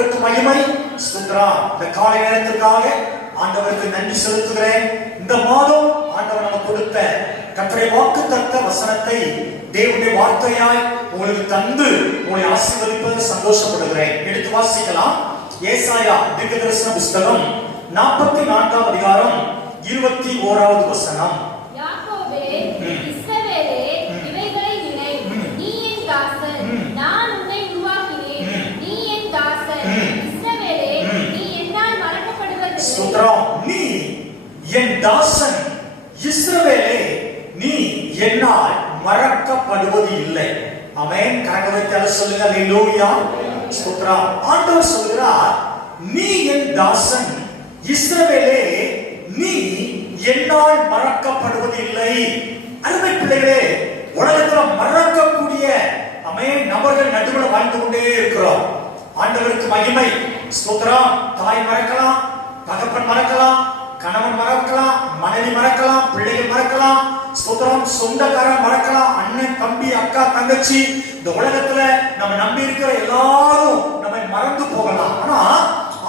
ஆண்டவருக்கு மகிமை. ஸ்தோத்திரம். இந்த காலை நேரத்திற்காக ஆண்டவருக்கு நன்றி செலுத்துகிறேன். இந்த மாதம் ஆண்டவர் நமக்கு கொடுத்த கர்த்தருடைய வாக்குத்தத்த வசனத்தை தேவனுடைய வார்த்தையாய் உங்களுக்கு தந்து உங்களை ஆசீர்வதிப்பது சந்தோஷப்படுகிறேன். எடுத்து வாசிக்கலாம். ஏசாயா தீர்க்கதரிசன புத்தகம் 44 அதிகாரம் 21வது வசனம். யாக்கோபே, இஸ்ரவேலே, இவைகளை நினை. நீ என் தாசன், நான் உன்னை உருவாக்கினேன். நீ என் தாசன், இஸ்ரவேலே, நீ என்னால் மறக்கப்படுவதில்லை. ஸ்தோத்திரம். நீ என் தாசன் இஸ்ரவேலே, நீ என்னால் மறக்கப்படுவது இல்லை. ஆமென். கரங்களை வைத்து சொல்லுங்க அல்லேலூயா. ஸ்தோத்திரம். ஆண்டவர் சொல்கிறார், நீ என் தாசன் இஸ்ரவேலே, நீ என்னால் மறக்கப்படுவது இல்லை. அருமை பிள்ளைகளே, உலகத்துல மறக்கக்கூடிய நபர்கள் நடுவில் வாழ்ந்து கொண்டே இருக்கிறோம். ஆண்டவருக்கு மகிமை. ஸ்தோத்திரம். தாய் மறக்கலாம், தகப்பன் மறக்கலாம், கணவன் மறக்கலாம், மனைவி மறக்கலாம், பிள்ளைகள் மறக்கலாம். ஸ்தோத்திரம். சொந்தக்காரன் மறக்கலாம், அண்ணன், தம்பி, அக்கா, தங்கச்சி. இந்த உலகத்துல நம்ம நம்பி இருக்கிற எல்லாரும் நம்ம மறந்து போகலாம். ஆனா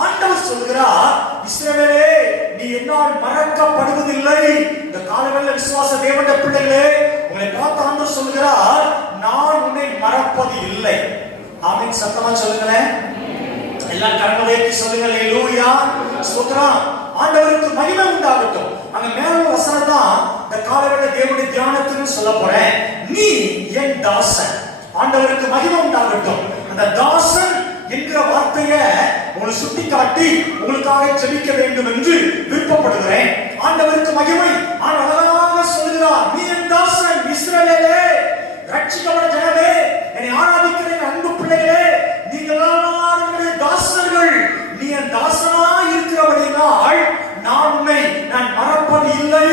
ஆண்டவர் சொல்கிறார், இஸ்ரவேலே, நீ என்னால் மறக்கப்படுவதில்லை. இந்த காலங்களில் விசுவாச தேவனுடைய பிள்ளைகளே, உங்களை பார்த்து ஆண்டவர் சொல்கிறார், நான் உன்னை மறப்பது இல்லை. ஆமென். சத்தமா சொல்லுங்களேன். எல்லாம் கரங்களை உயர்த்தி சொல்லுங்க அல்லேலூயா. ஸ்தோத்திரம். ஆண்டவருக்கு மகிமை உண்டாகட்டும். அங்க மேல வசனம் தான் இந்த காலங்களில் தேவனுடைய தியானத்துக்கு சொல்ல போறேன். நீ என் தாசன். ஆண்டவருக்கு மகிமை உண்டாகட்டும். அந்த தாசன் என்கிற வார்த்தையை உங்களை சுட்டி காட்டி உங்களுக்காக ஜெபிக்க வேண்டும் என்று விருப்பப்படுகிறேன். ஆண்டவருக்கு மகிமை. அழகாக சொல்கிறார், நீ என் தாசன் இஸ்ரவேலே, ரட்சிக்கப்பட்ட ஜனமே, என்னை ஆராதிக்கிற அன்பு பிள்ளைகளே, நீங்கள் எல்லாரும் என்னுடைய தாசர்கள். நீ என் தாசனாய் இருக்கிறபடியால் நான் மறப்பது இல்லை.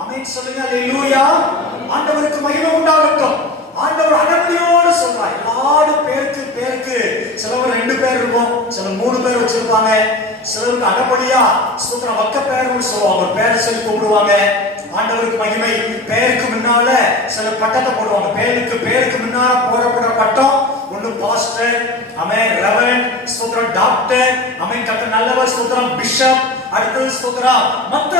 ஆமென். சொல்லுங்க அல்லேலூயா. ஆண்டவருக்கு மகிமை உண்டாகட்டும். ஆண்டவர் அடம்பியோடு சொல்றார். எல்லாரும் பேருக்கு சிலவர் 2 பேர் இருக்கும், சிலர் 3 பேர் வச்சிருப்பாங்க. சிலருக்கு அடப்படியா ஸ்தோத்திரம் வக்க பேர்னு சொல்லுவாங்க, ஒரு பேரை சொல்லி கூப்பிடுவாங்க. ஆண்டவருக்கு மகிமை. பேருக்கு முன்னால சில பட்டத்தை போடுவாங்க. பேருக்கு முன்னால போடப்படுற பட்டம் ஒன்னு பாஸ்டர், ஆமென், ரெவரண்ட், ஸ்தோத்திரம், டாக்டர், ஆமென், கர்த்தர் நல்லவர், ஸ்தோத்திரம், பிஷப், அடுத்தது ஸ்தோத்திரம், மத்த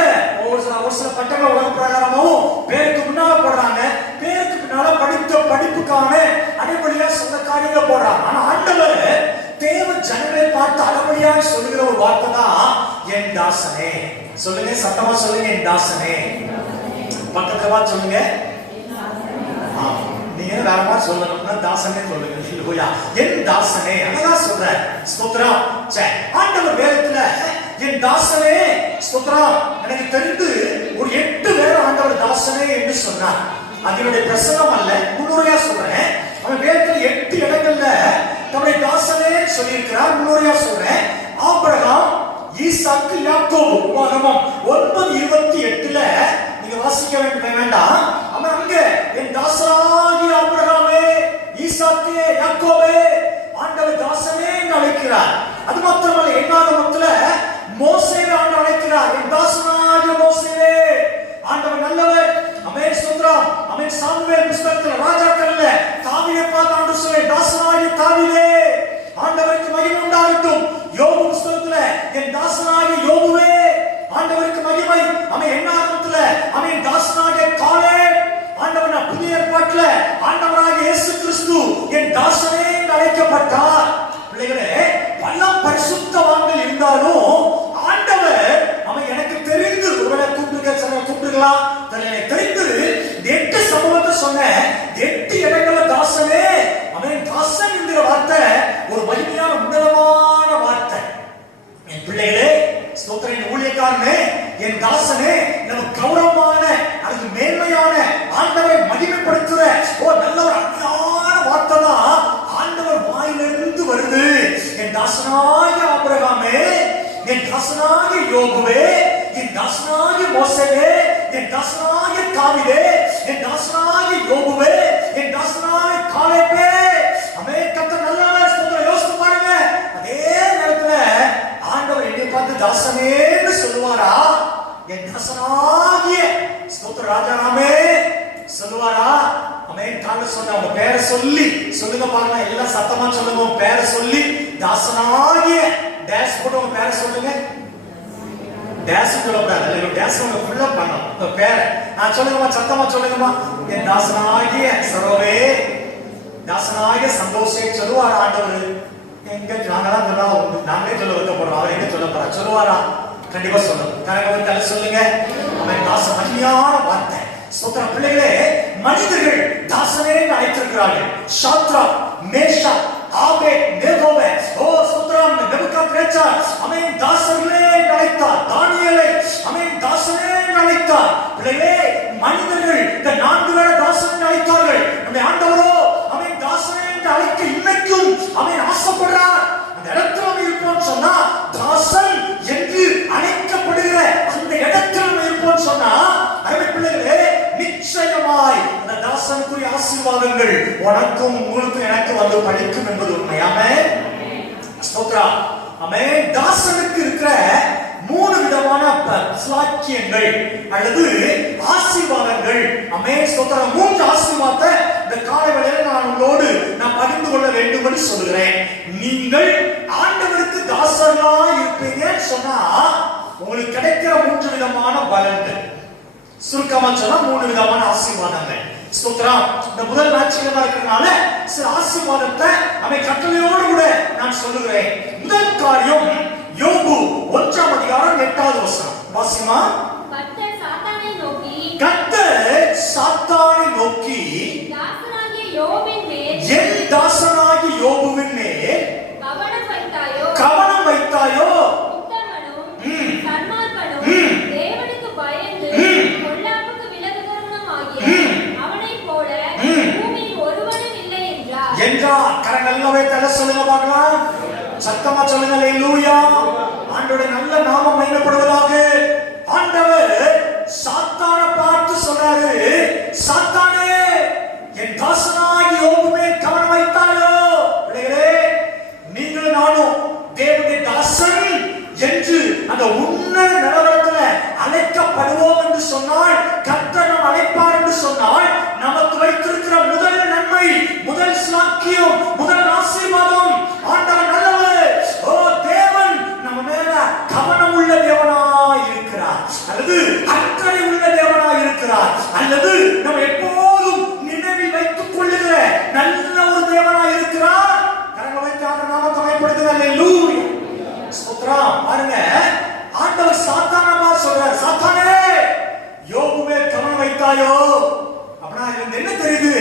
ஒரு சில பட்டங்கள் உலக பிரகாரமாவும் பேருக்கு முன்னால போடுறாங்க. பேருக்கு பின்னால படித்த படிப்புக்கான அடிப்படையா சொந்த காரியங்களை போடுறாங்க. ஆனா ஆண்டவர் தேவ ஜனங்களை பார்த்து அடிப்படையாக சொல்லுகிற ஒரு வார்த்தை தான், என் தாசனே. சொல்லுங்க, சத்தமா சொல்லுங்க, என் தாசனே. பக்கத்துல பார்த்து சொல்லுங்க. நீங்க வேற மாதிரி சொல்லணும்னா தாசனே சொல்லுங்க. என் தாசனே. அதான் சொல்ற. ஸ்தோத்திரம். ஆண்டவர் வேதத்துல என் தாசனே, ஸ்தோத்திரம், எனக்கு தெரிந்து ஒரு 8 பேர் ஆண்டவர் தாசனே என்று சொன்னார். அதனுடைய பிரசங்கம் அல்ல, முன்னுரையா சொல்றேன். அவன் வேதத்துல 8 இடங்கள்ல தன்னுடைய தாசனே சொல்லியிருக்கிறார். முன்னுரையா சொல்றேன். ஆபிரகாம், ஈசாக்கு, யாக்கோபு. உபாகமம் 9:28ல நீங்க வாசிக்க வேண்டாம். அவன் அங்க என் தாசனாகிய ஆபிரகாமே, ஈசாக்கே, யாக்கோபே, ஆண்டவர் தாசனே என்று அழைக்கிறார். அது மாத்திரமல்ல, என்னாகமத்துல மோசேவை ஆண்டவர் அழைக்கிறார், என் தாசனாகிய மோசேவே. ஆண்டவர் நல்லவர். ஆமென். ஸ்தோத்திரம். ஆமென். சாமுவேல் புத்தகத்துல ராஜாக்கள்ல தாவீதை பார்த்து ஆண்டவர் சொல்றார், தாசனாகிய தாவீதே. ஆண்டவருக்கு மகிமை உண்டாகட்டும். யோபு புத்தகத்துல என் தாசனாகிய யோபுவே. ஆண்டவருக்கு மகிமை. ஆமென். என்னாகமத்துல ஆமென், தாசனாகிய காலேப். ஆண்டவர் புதிய ஏற்பாட்டுல ஆண்டவராகிய இயேசு கிறிஸ்து என் தாசனே என்று அழைக்கப்பட்டார். பிள்ளைகளே, பல பரிசுத்தவான்கள் இருந்தாலும் ஆண்டவர் அவன் எனக்கு தெரிந்து ஒருவேளை கூப்பிட்டுக்கலாம் தெரிந்து 8 சம்பவத்தை சொன்ன 8 இடங்கள தாசனே. அவன் தாசன் என்கிற வார்த்தை ஒரு மகிமையான உன்னதமான வார்த்தை. என் பிள்ளைகளே, ஸ்தோத்திரம், ஊழியக்காரனே, என் தாசனே, நமக்கு கௌரவமான அதுக்கு மேன்மையான ஆண்டவரை மகிமைப்படுத்துற நல்ல ஒரு அருமையான வார்த்தை தான் ஆண்டவர் வாயிலிருந்து வருது. என் தாசனாகிய ஆபிரகாமே, என் தாசனாகிய யோபுவே, என் தாசனாகிய மோசேவே, என் தாசனாகிய தாவீதே, என் தாசனாகிய யோபுவே, என் தாசனாகிய காலேபே. ஆமென். கர்த்தர் நல்லவர். ஸ்தோத்திரம். யோசித்து பாருங்க. அதே நேரத்துல ஆண்டவர் என்னை பார்த்து தாசனேன்னு சொல்லுவாரா? என் தாசனாகிய ஸ்தோத்திர ராஜாராமே, சொல்லுவாரா? ஆமென். காலைல சொன்ன உங்க பேரை சொல்லி சொல்லுங்க பாருங்க, எல்லாம் சத்தமா சொல்லுங்க. உங்க பேரை சொல்லி தாசனாகிய டேஷ் போட்டு உங்க பேரை சொல்லுங்க. டேஷ் சொல்லக்கூடாது, இல்ல டேஷ் ஃபுல்லா பண்ணணும். உங்க பேரை நான் சொல்லுங்கம்மா, சத்தமா சொல்லுங்கம்மா. என் தாசனாகிய சரோவே, தாசனாகிய சந்தோஷே சொல்லுவாரா ஆண்டவர்? எங்க நாங்களாம் சொன்னா நாங்களே சொல்ல வைக்கப்படுறோம், அவர் எங்க சொல்ல போறா? சொல்லுவாரா? கண்டிப்பா சொல்லணும். கரங்களை தலை சொல்லுங்க. அவன் தாசன் மகிமையான வார்த்தை. ஸ்தோத்திரம். பிள்ளைகளே, மனிதர்கள் தாசனே அழைத்திருக்கிறார்கள். ஷாத்ரா, மேஷா, ஆபேத்நேகோ, ஓ ஸ்தோத்திரம், நேபுகாத்நேச்சார் அவன் தாசர்களே அழைத்தார். தானியேலை அவன் தாசனே அழைத்தார். பிள்ளைகளே, மனிதர்கள் இந்த 4 பேரை தாசனே அழைத்தார்கள். நம்முடைய ஆண்டவரோ அவன் தாசனே அழைக்க இன்னைக்கும் அவன் ஆசைப்படுறார். அந்த இடத்துல நம்ம இருப்போம் சொன்னா, தாசன் என்று அழைக்கப்படுகிற அந்த இடத்துல நம்ம இருப்போம் சொன்னா, அருமை பிள்ளைகளே, நிச்சயமாய் அந்த தாசனுக்குரிய ஆசீர்வாதங்கள் உனக்கும் உங்களுக்கும் எனக்கு வந்து பலிக்கும் என்பது உண்மை. ஆமென். ஸ்தோத்திரம். ஆமென். தாசனுக்கு இருக்கிற 3 விதமான சாக்கியங்கள் அல்லது ஆசீர்வாதங்கள். ஆமென். ஸ்தோத்திரம். 3 ஆசீர்வாதத்தை இந்த காலை வேளையில நான் உங்களோடு பகிர்ந்து கொள்ள வேண்டும் என்று சொல்கிறேன். நீங்கள் ஆண்டவருக்கு தாசர்களா இருப்பீங்க சொன்னா உங்களுக்கு கிடைக்கிற 3 விதமான பலன்கள். சுருக்கமா சொன்னா 3 விதமான ஆசீர்வாதங்கள். ஸ்தோத்திரம். இந்த முதல் நாட்சியமா இருக்கிறதுனால சில ஆசீர்வாதத்தை அவை கட்டளையோடு கூட நான் சொல்லுகிறேன். முதல் காரியம் யோபு 1ஆம் அதிகாரம் 8வது வசனம். வாசிமா. கர்த்தர் சாத்தானை நோக்கி, கர்த்தர் சாத்தானை நோக்கி, தாசனாகிய யோபின் மேல், என் தாசனாகிய யோபுவின் மேல் கவனம் வைத்தாயோ, கவனம் வைத்தாயோ, உத்தமனும் சன்மார்க்கனும் தேவனுக்கு பயந்து பொல்லாப்புக்கு விலகுகிறவனுமாகிய அவனைப் போல பூமியில் ஒருவனும் இல்லை என்றார். கரங்களவே தலை சொல்லுங்க பார்க்கலாம். சத்தமா சொல்லுங்க. அல்லேலூயா. ஆண்டவருடைய நல்ல நாமம் மகிமைப்படுவதாக. ஆண்டவர் சாத்தானை பார்த்து சொல்றாரு, சாத்தானே, என் தாசனாகிய யோபு மேல் கவனம் வைத்தாயோ? பிள்ளைகளே, நீங்களும் நானும் தேவனுடைய தாசன் என்று அந்த உன்னத நிலவரத்துல அழைக்கப்படுவோம் என்று சொன்னால், கர்த்தர் நாம் அழைப்பார் என்று சொன்னால், நமக்கு வைத்திருக்கிற முதல் நன்மை, முதல் சாக்கியம், முதல் ஆசீர்வாதம், ஆண்டவர் நல்லவர். ஓ தேவன் நம்ம மேல கவனம் உள்ள தேவனாய் இருக்கிறார், அல்லது அக்கறை உள்ள தேவனாய் இருக்கிறார், அல்லது நம்ம எப்போதும் நினைவில் வைத்துக் கொள்ளுகிற நல்ல ஒரு தேவனாய் இருக்கிறார். கரங்களை வைத்து ஆண்டவர் நாமத்தை மகிமைப்படுத்துங்கள். அல்லேலூயா. ஸ்தோத்திரம். பாருங்க, ஆண்டவர் சாத்தானமா சொல்றார், சாத்தானே, யோபு மேல் கவனம் வைத்தாயோ? அப்படின்னா இது என்ன தெரியுது?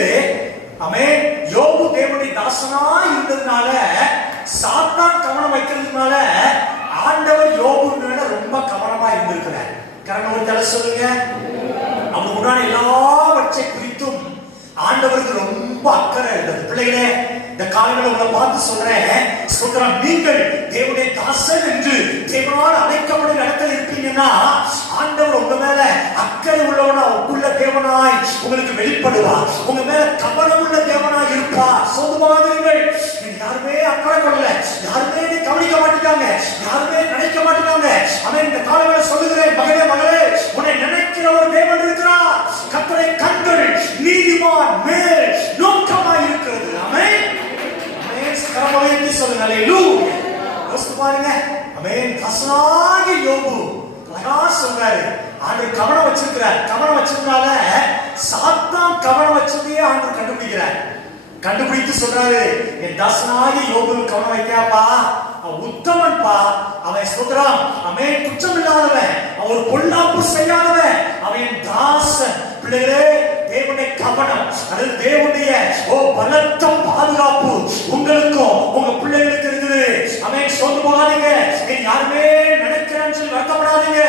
ஆமென். யோபு தேவனுடைய தாசனா இருந்ததுனால, சாத்தான் கவனம் வைக்கிறதுனால ஆண்டவர் யோபு மேல ரொம்ப கவனமா இருந்திருக்கிறார். கரங்களை தலை சொல்லுங்க. அவனுக்கு முன்னாடி எல்லாவற்றை குறித்தும் ஆண்டவருக்கு ரொம்ப அக்கறை இருந்தது. பிள்ளைகளே, இந்த காலையில உங்களை பார்த்து சொல்றேன், ஸ்தோத்திரம். நீங்கள் தேவனுடைய தாசன் என்று தேவனால் அழைக்கப்படும் இடத்துல இருப்பீங்கன்னா, ஆண்டவர் உங்க மேல அக்கறை உள்ளவனா, உள்ள தேவனாய் உங்களுக்கு வெளிப்படுவார். உங்க மேல கவனம் உள்ள தேவனாய் இருப்பார். சோதுவாதீர்கள். யாருமே அக்கறை கொள்ளல, யாருமே கவனிக்க மாட்டாங்க, யாருமே நினைக்க மாட்டாங்க. அவன் இந்த காலையில சொல்லுகிறேன், மகனே மகளே, உன்னை நினைக்கிற ஒரு தேவன் இருக்கிறார். கர்த்தருடைய கண்கள் நீதிமான் மேல் நோக்கமாய் இருக்கிறது. ஆமென். கரமலையை சொல்லுங்க. அல்லேலூயா. யோசித்து பாருங்க. ஆமென். தாசனாகிய யோபு அழகா சொல்றாரு, ஆண்டவர் கவனம் வச்சிருக்கிறார். கவனம் வச்சிருந்தால சாத்தான் கவனம் வச்சதையே ஆண்டவர் கண்டுபிடிக்கிறார். கண்டுபிடித்து சொல்றாரு, என் தாசனாகிய யோபு கவனம் வைக்காப்பா, அவன் உத்தமன்பா, அவன் ஸ்தோத்திரம், அவன் குற்றம் இல்லாதவன், அவன் பொல்லாப்பு செய்யாதவன், அவன் தாசன். பிள்ளைகளே, தேவனுடைய கவனம், அது தேவனுடைய பலத்த பாதுகாப்பு உங்களுக்கும் உங்க பிள்ளைகளுக்கு இருக்குது. அவன் சோர்ந்து போகாதீங்க. நீ யாருமே நினைக்கிறேன்னு சொல்லி வருத்தப்படாதீங்க.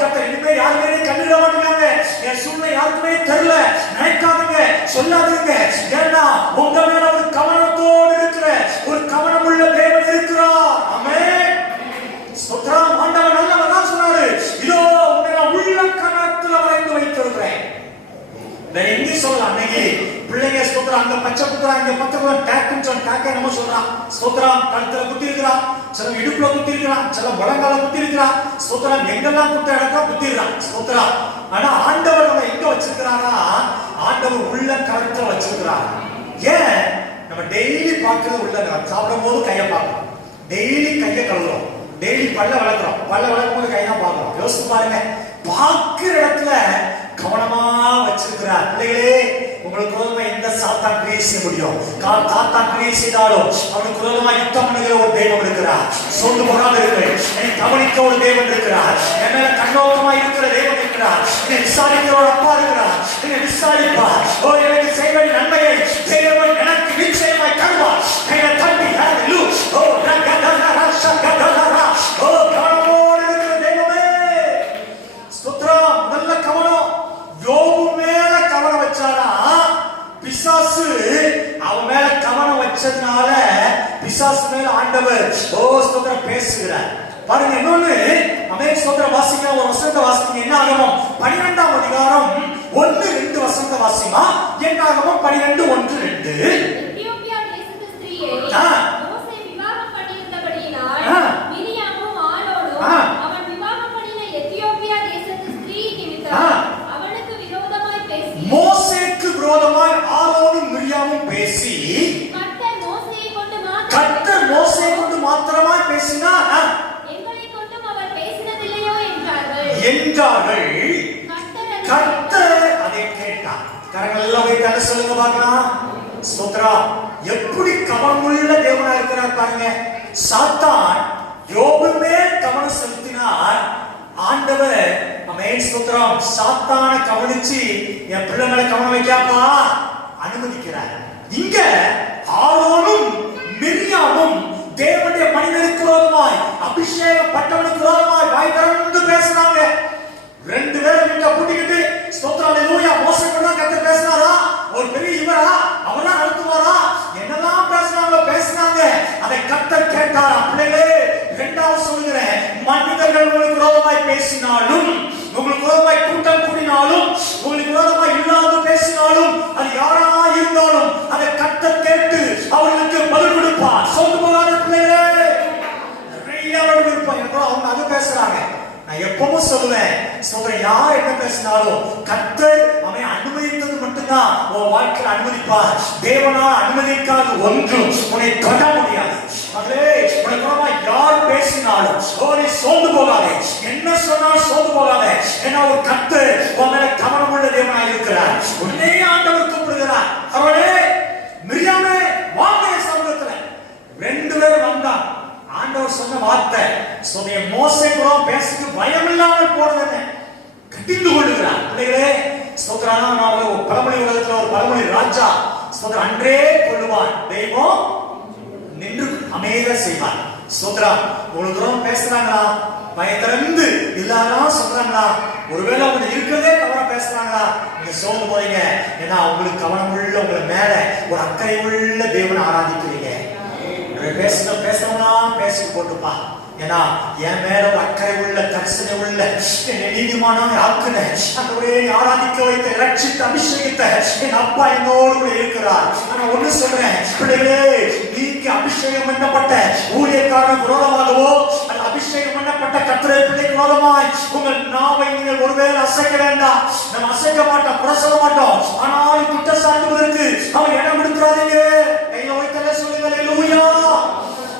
கர்த்தர் இனிமே யாருமே கண்டுட மாட்டேங்காங்க, என் சூழ்நிலை யாருக்குமே தெரியல நினைக்காதீங்க, சொல்லாதீங்க. ஏன்னா உங்க மேல ஒரு கவனத்தோடு இருக்கிற ஒரு கவனம் உள்ள தேவன் இருக்கிறார். ஆமென். ஸ்தோத்திரம். ஆண்டவர் நல்லவர் தான் சொன்னாரு, இதோ உன்னை நான் உள்ள கணத்துல வரைந்து வைத்திருக்கிறேன். வேற எங்கேயும் சொல்லலாம். அன்னைக்கு பிள்ளைங்க ஸ்தோத்திரம், அங்க பச்சை குத்துறான், இங்க பக்கத்துல டேக்குன்னு சொல்லி டேக்கை நம்ம சொல்றான். ஸ்தோத்திரம். கழுத்துல குத்தி இருக்கிறான், சில இடுப்புல குத்தி இருக்கிறான், சில முழங்கால குத்தி இருக்கிறான். ஸ்தோத்திரம். எங்கெல்லாம் குத்த இடத்தா குத்தி இருக்கிறான். ஸ்தோத்திரம். ஆனா ஆண்டவர் நம்ம எங்க வச்சிருக்கிறாரா? ஆண்டவர் ஆண்டவர் உள்ள கருத்துல வச்சிருக்கிறார். ஏன் நம்ம டெய்லி பார்க்கிறது உள்ள சாப்பிடும் போது கையை பார்க்கணும், டெய்லி கையை கழுவுறோம், டெய்லி பல்ல வளர்க்குறோம், பல்ல வளர்க்கும் போது கை தான் பார்க்கறோம். யோசிச்சு பாருங்க, பார்க்கிற இடத்துல கவனமா வச்சிருக்கிறார். பிள்ளைகளே, உங்களுக்கு விரோதமா எந்த சாத்தான் கிரியை செய்ய முடியும்? சாத்தான் கிரியை செய்தாலும் அவனுக்கு விரோதமா யுத்தம் பண்ணுகிற ஒரு தெய்வம் இருக்கிறார். சொந்து போகாம இருக்கு, என்னை கவனிக்க ஒரு தேவன் இருக்கிறார், என் மேல கண்ணோக்கமா இருக்கிற தேவன் இருக்கிறார், என்னை விசாரிக்கிற ஒரு அப்பா இருக்கிறார், என்னை விசாரிப்பார். ஓ, எனக்கு செய்ய வேண்டிய நன்மையை தேவன் எனக்கு நிச்சயமாய் தருவார். என்னை தட்டி ஓ ஓ கவனமோடு இருக்கிற தெய்வமே ஸ்தோத்திரம். நல்ல கவனம். யோபு மேல கவனம் வச்சாரா, பிசாசு அவன் மேல கவனம் வச்சதுனால பிசாசு மேல ஆண்டவர் ஓ ஸ்தோத்திரம் பேசுகிறார். பாருங்க, இன்னொன்னு அமேன் ஸ்தோத்திரம் வாசிக்கிற ஒரு வசனத்தை வாசிக்க என்ன ஆகமம் 12ஆம் அதிகாரம் 1-2 வசனத்தை வாசிமா. என்ன ஆகமம் 12:1-2. எத்தியோப்பியா தேசத்து ஸ்திரீயை மோசே விவாகம் பண்ணியிருந்தபடியினால் மிரியாமும் ஆரோனும் அவன் விவாகம் பண்ணின எத்தியோப்பியா தேசத்து ஸ்திரீ நிமித்தம் அவனுக்கு விரோதமாய் பேசி, மோசேக்கு விரோதமாய் ஆரோனும் மிரியாமும் பேசி, கர்த்தர் மோசேயை கொண்டு மாத்திரமாய் பேசினார், எங்களை கொண்டும் அவர் பேசினதில்லையோ என்றார்கள். கர்த்தர் அதை கேட்டார். கரங்கள் எல்லாம் வைத்து சொல்லுங்க பார்க்கலாம். ஸ்தோத்திரம். எப்படி கவனமுள்ள தேவனா இருக்கிறார் பாருங்க. சாத்தான் யோபு மேல் கவனம் செலுத்தினார். ஆண்டவர் அமேன் ஸ்தோத்திரம் சாத்தானை கவனிச்சு என் பிள்ளை மேல கவனம் வைக்காப்பா அனுமதிக்கிறார். இங்க ஆரோனும் மிரியாமும் தேவனுடைய மனிதனுக்கு விரோதமாய், அபிஷேகப்பட்டவனுக்கு விரோதமாய் வாய் திறந்து பேசினாங்க. ரெண்டு பேரும் இங்க கூட்டிக்கிட்டு ஸ்தோத்திரம் அல்லேலூயா மோசே கூட கர்த்தர் பேசினாரா, ஒரு பெரிய இவரா அவரா நடத்துவாரா, என்னெல்லாம் பேசினாங்க. அதை கர்த்தர் கேட்டாரா. பிள்ளைகளே, இரண்டாவது சொல்லுகிறேன், மனிதர்கள் உங்களுக்கு விரோதமாய் பேசினாலும், உங்களுக்கு விரோதமாய் கூட்டம் கூடினாலும், உங்களுக்கு விரோதமாய் இல்லாத பேசினாலும், அது யாரா இருந்தாலும் அதை கர்த்தர் கேட்டு அவர்களுக்கு பதில் கொடுப்பார். சொல்ல போகாத பிள்ளைகளே, நிறைய விருப்பம் இருக்கோ அவங்க அது பேசுறாங்க. நான் எப்பவும் சொல்லுவேன், யார் என்ன பேசினாலும் கர்த்தர் அவன் அனுமதித்தது மட்டும்தான் உன் வாழ்க்கையில் அனுமதிப்பார். தேவனால் அனுமதிக்காத ஒன்றும் உன்னை தொட முடியாது. யார் பேசினாலும் நீ சோர்ந்து போகாதே, என்ன சொன்னாலும் சோர்ந்து போகாதே. ஏன்னா ஒரு கர்த்தர் உன் மேல கவனமுள்ள தேவனாய் இருக்கிறார். உடனே ஆண்டவர் கூப்பிடுகிறார், அவளே மிரியாமே வாங்க சமூகத்துல. ரெண்டு பேரும் வந்தான். ஆண்டவர் சொன்ன வார்த்தை மோசே கூட பேசுக்கு பயம் இல்லாமல் போனது கட்டிந்து கொள்ளுகிறார். பிள்ளைகளே, ஸ்தோத்திரம். பழமொழி உலகத்துல ஒரு பழமொழி, ராஜா ஸ்தோத்திரம் அன்றே கொள்ளுவான், தெய்வம் நின்று அமைதியா செய்வார். ஸ்தோத்திரம். உங்களுக்கு தூரம் பேசுறாங்களா, பயத்திலிருந்து இல்லாதான் சொல்றாங்களா, ஒருவேளை அவங்க இருக்கிறதே கவனம் பேசுறாங்களா, நீங்க சோர்ந்து போறீங்க. ஏன்னா உங்களுக்கு கவனம் உள்ள, உங்களை மேல ஒரு அக்கறை உள்ள தேவனை ஆராதிக்கிறீங்க. பேசணும்னா பேசி போட்டுப்பா. ஏன்னா என் மேல ஒரு அக்கறை உள்ள, கரிசனை உள்ள, என்னை நீதிமானாக ஆக்குன, அந்த ஆராதிக்க வைத்த, ரட்சித்த, அபிஷேகித்த என் அப்பா என்னோடு கூட இருக்கிறார். நான் ஒண்ணு சொல்றேன், பிள்ளைகளே, நீங்க அபிஷேகம் பண்ணப்பட்ட ஊழியக்காரன் விரோதமாகவோ அந்த அபிஷேகம் பண்ணப்பட்ட கர்த்தரை பிள்ளைக்கு விரோதமாய் உங்கள் நாவை நீங்கள் ஒருவேளை அசைக்க வேண்டாம். நம்ம அசைக்க மாட்டோம், குறை சொல்ல மாட்டோம். ஆனால் குற்றம் சாட்டுவதற்கு அவன் இடம் கொடுக்கிறாதீங்க. கையில வைத்தல சொல்லுங்க அல்லேலூயா.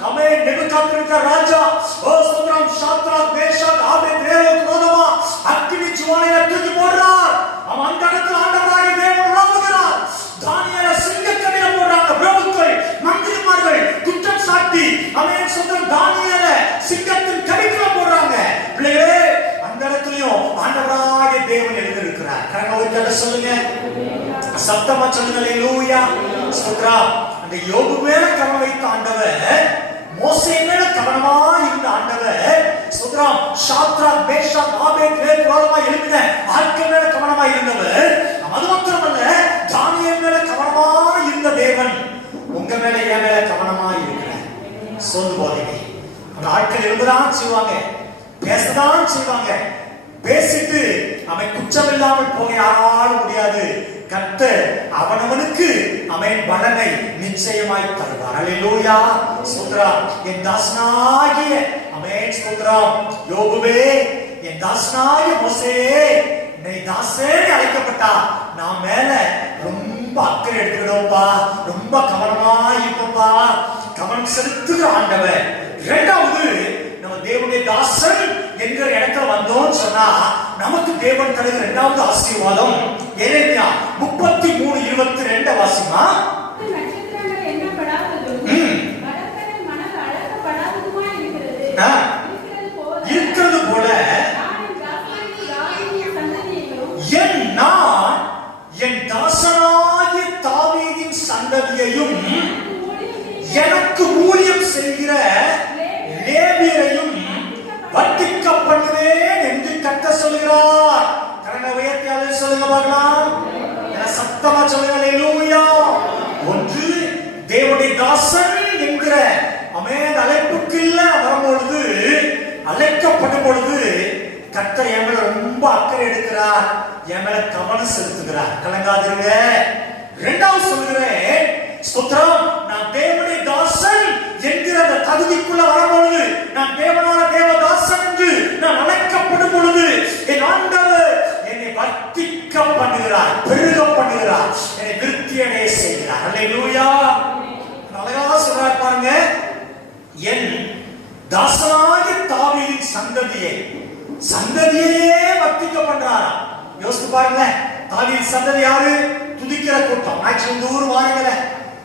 ஆமென். நேபுகாத்நேச்சர் ராஜா ஸ்தோத்திரம் சாத்ராக் மேஷாக் ஆபேத்நேகோ விரோதமா அக்கினி ஜுவாலையை தூக்கி போடுறார். அவன் அந்த இடத்துல ஆண்டவராகிய தேவன் உலாவுகிறார். தானியேலை சிங்கக்கவில போடுறாங்க. பிரபுக்கள், மந்திரிமார்கள் குற்றம் சாட்டி ஆமென் ஸ்தோத்திரம் தானியேலை சிங்கத்தின் கவிக்குள்ள போடுறாங்க. பிள்ளைகளே, அந்த இடத்துலயும் ஆண்டவராகிய தேவன் எழுந்திருக்கிறார். கரங்களை சொல்லுங்க, சத்தமா சொல்லுங்க அல்லேலூயா. ஸ்தோத்திரம். அந்த யோபு மேல கவனம் வைத்த ஆண்டவர், மோசே மேல கவனமா இருந்த ஆண்டவர், ஸ்தோத்திரம் சாத்ராக் மேஷாக் ஆபேத்நேகோ விரோதமா எழுப்பின ஆட்கள் மேல கவனமா இருந்தவர். அது மாத்திரமல்ல, தானியேல் மேல கவனமா இருந்த தேவன் உங்க மேல என் மேல கவனமா இருக்கிறார். சோர்ந்து போறீங்க. அந்த ஆட்கள் இருந்துதான் செய்வாங்க, பேசதான் செய்வாங்க. பேசிட்டு அவன் குற்றம் இல்லாமல் போக யாராலும் முடியாது. கர்த்தர் அவனவனுக்கு அவன் பலனை நிச்சயமாய் தருவார். அல்லேலூயா. ஸ்தோத்திரம். என் தாசனாகிய ஆமென் ஸ்தோத்திரம் யோபுவே, என் தாசனாகிய மோசே, நீ தாசே அழைக்கப்பட்டா நான் மேல ரொம்ப அக்கறை எடுத்துக்கிடுவோம்ப்பா, ரொம்ப கவனமா இருப்போம்ப்பா, கவனம் செலுத்துகிற ஆண்டவர். இரண்டாவது, நம்ம தேவனுடைய தாசன் என்கிற இடத்துல வந்தோம்னு சொன்னா நமக்கு தேவன் தருகிற இரண்டாவது ஆசீர்வாதம் எரேமியா 33:22 வாசிமா. நட்சத்திரங்கள் எண்ணப்படாததும் கடற்கரை மணல் அளக்கப்படாததுமாய் இருக்கிறது போல என் தாசனாகிய தாவீதின் சந்ததியையும் எனக்கு ஊழியம் செய்கிற லேவியரையும் வர்த்திக்க பண்ணுவேன் என்று கர்த்தர் சொல்கிறார். கரங்களை உயர்த்தி அதை சொல்லுங்க பார்க்கலாம். சத்தமா சொல்லுங்க அல்லேலூயா. ஒன்று, தேவனுடைய தாசன் என்கிற அமேன் அழைப்புக்கு இல்ல வரும்பொழுது, அழைக்கப்படும் பொழுது கர்த்தர் என் மேல ரொம்ப அக்கறை எடுக்கிறார், என் மேல கவனம் செலுத்துகிறார். கலங்காதீங்க. இரண்டாவது சொல்கிறேன், ஸ்தோத்திரம், நான் தேவனுடைய தாசன் என்கிற அந்த தகுதிக்குள்ள வரும்பொழுது, நான் தேவனான தேவதாசன் என்று நான் அழைக்கப்படும் பொழுது, என் ஆண்டவர் என்னை வர்த்திக்க பண்ணுகிறார், பெருக பண்ணுகிறார், என்னை விருத்தி அடைய செய்கிறார். அல்லேலூயா. அழகா சொல்றார் பாருங்க, என் தாசனாகிய தாவீதின் சந்ததியே வர்த்திக்க பண்றாரா. யோசித்து பாருங்க, தாவீது சந்ததி யாரு? துதிக்கிற கூட்டம். ஆக்சுவலி இந்த ஊர் வாரங்கள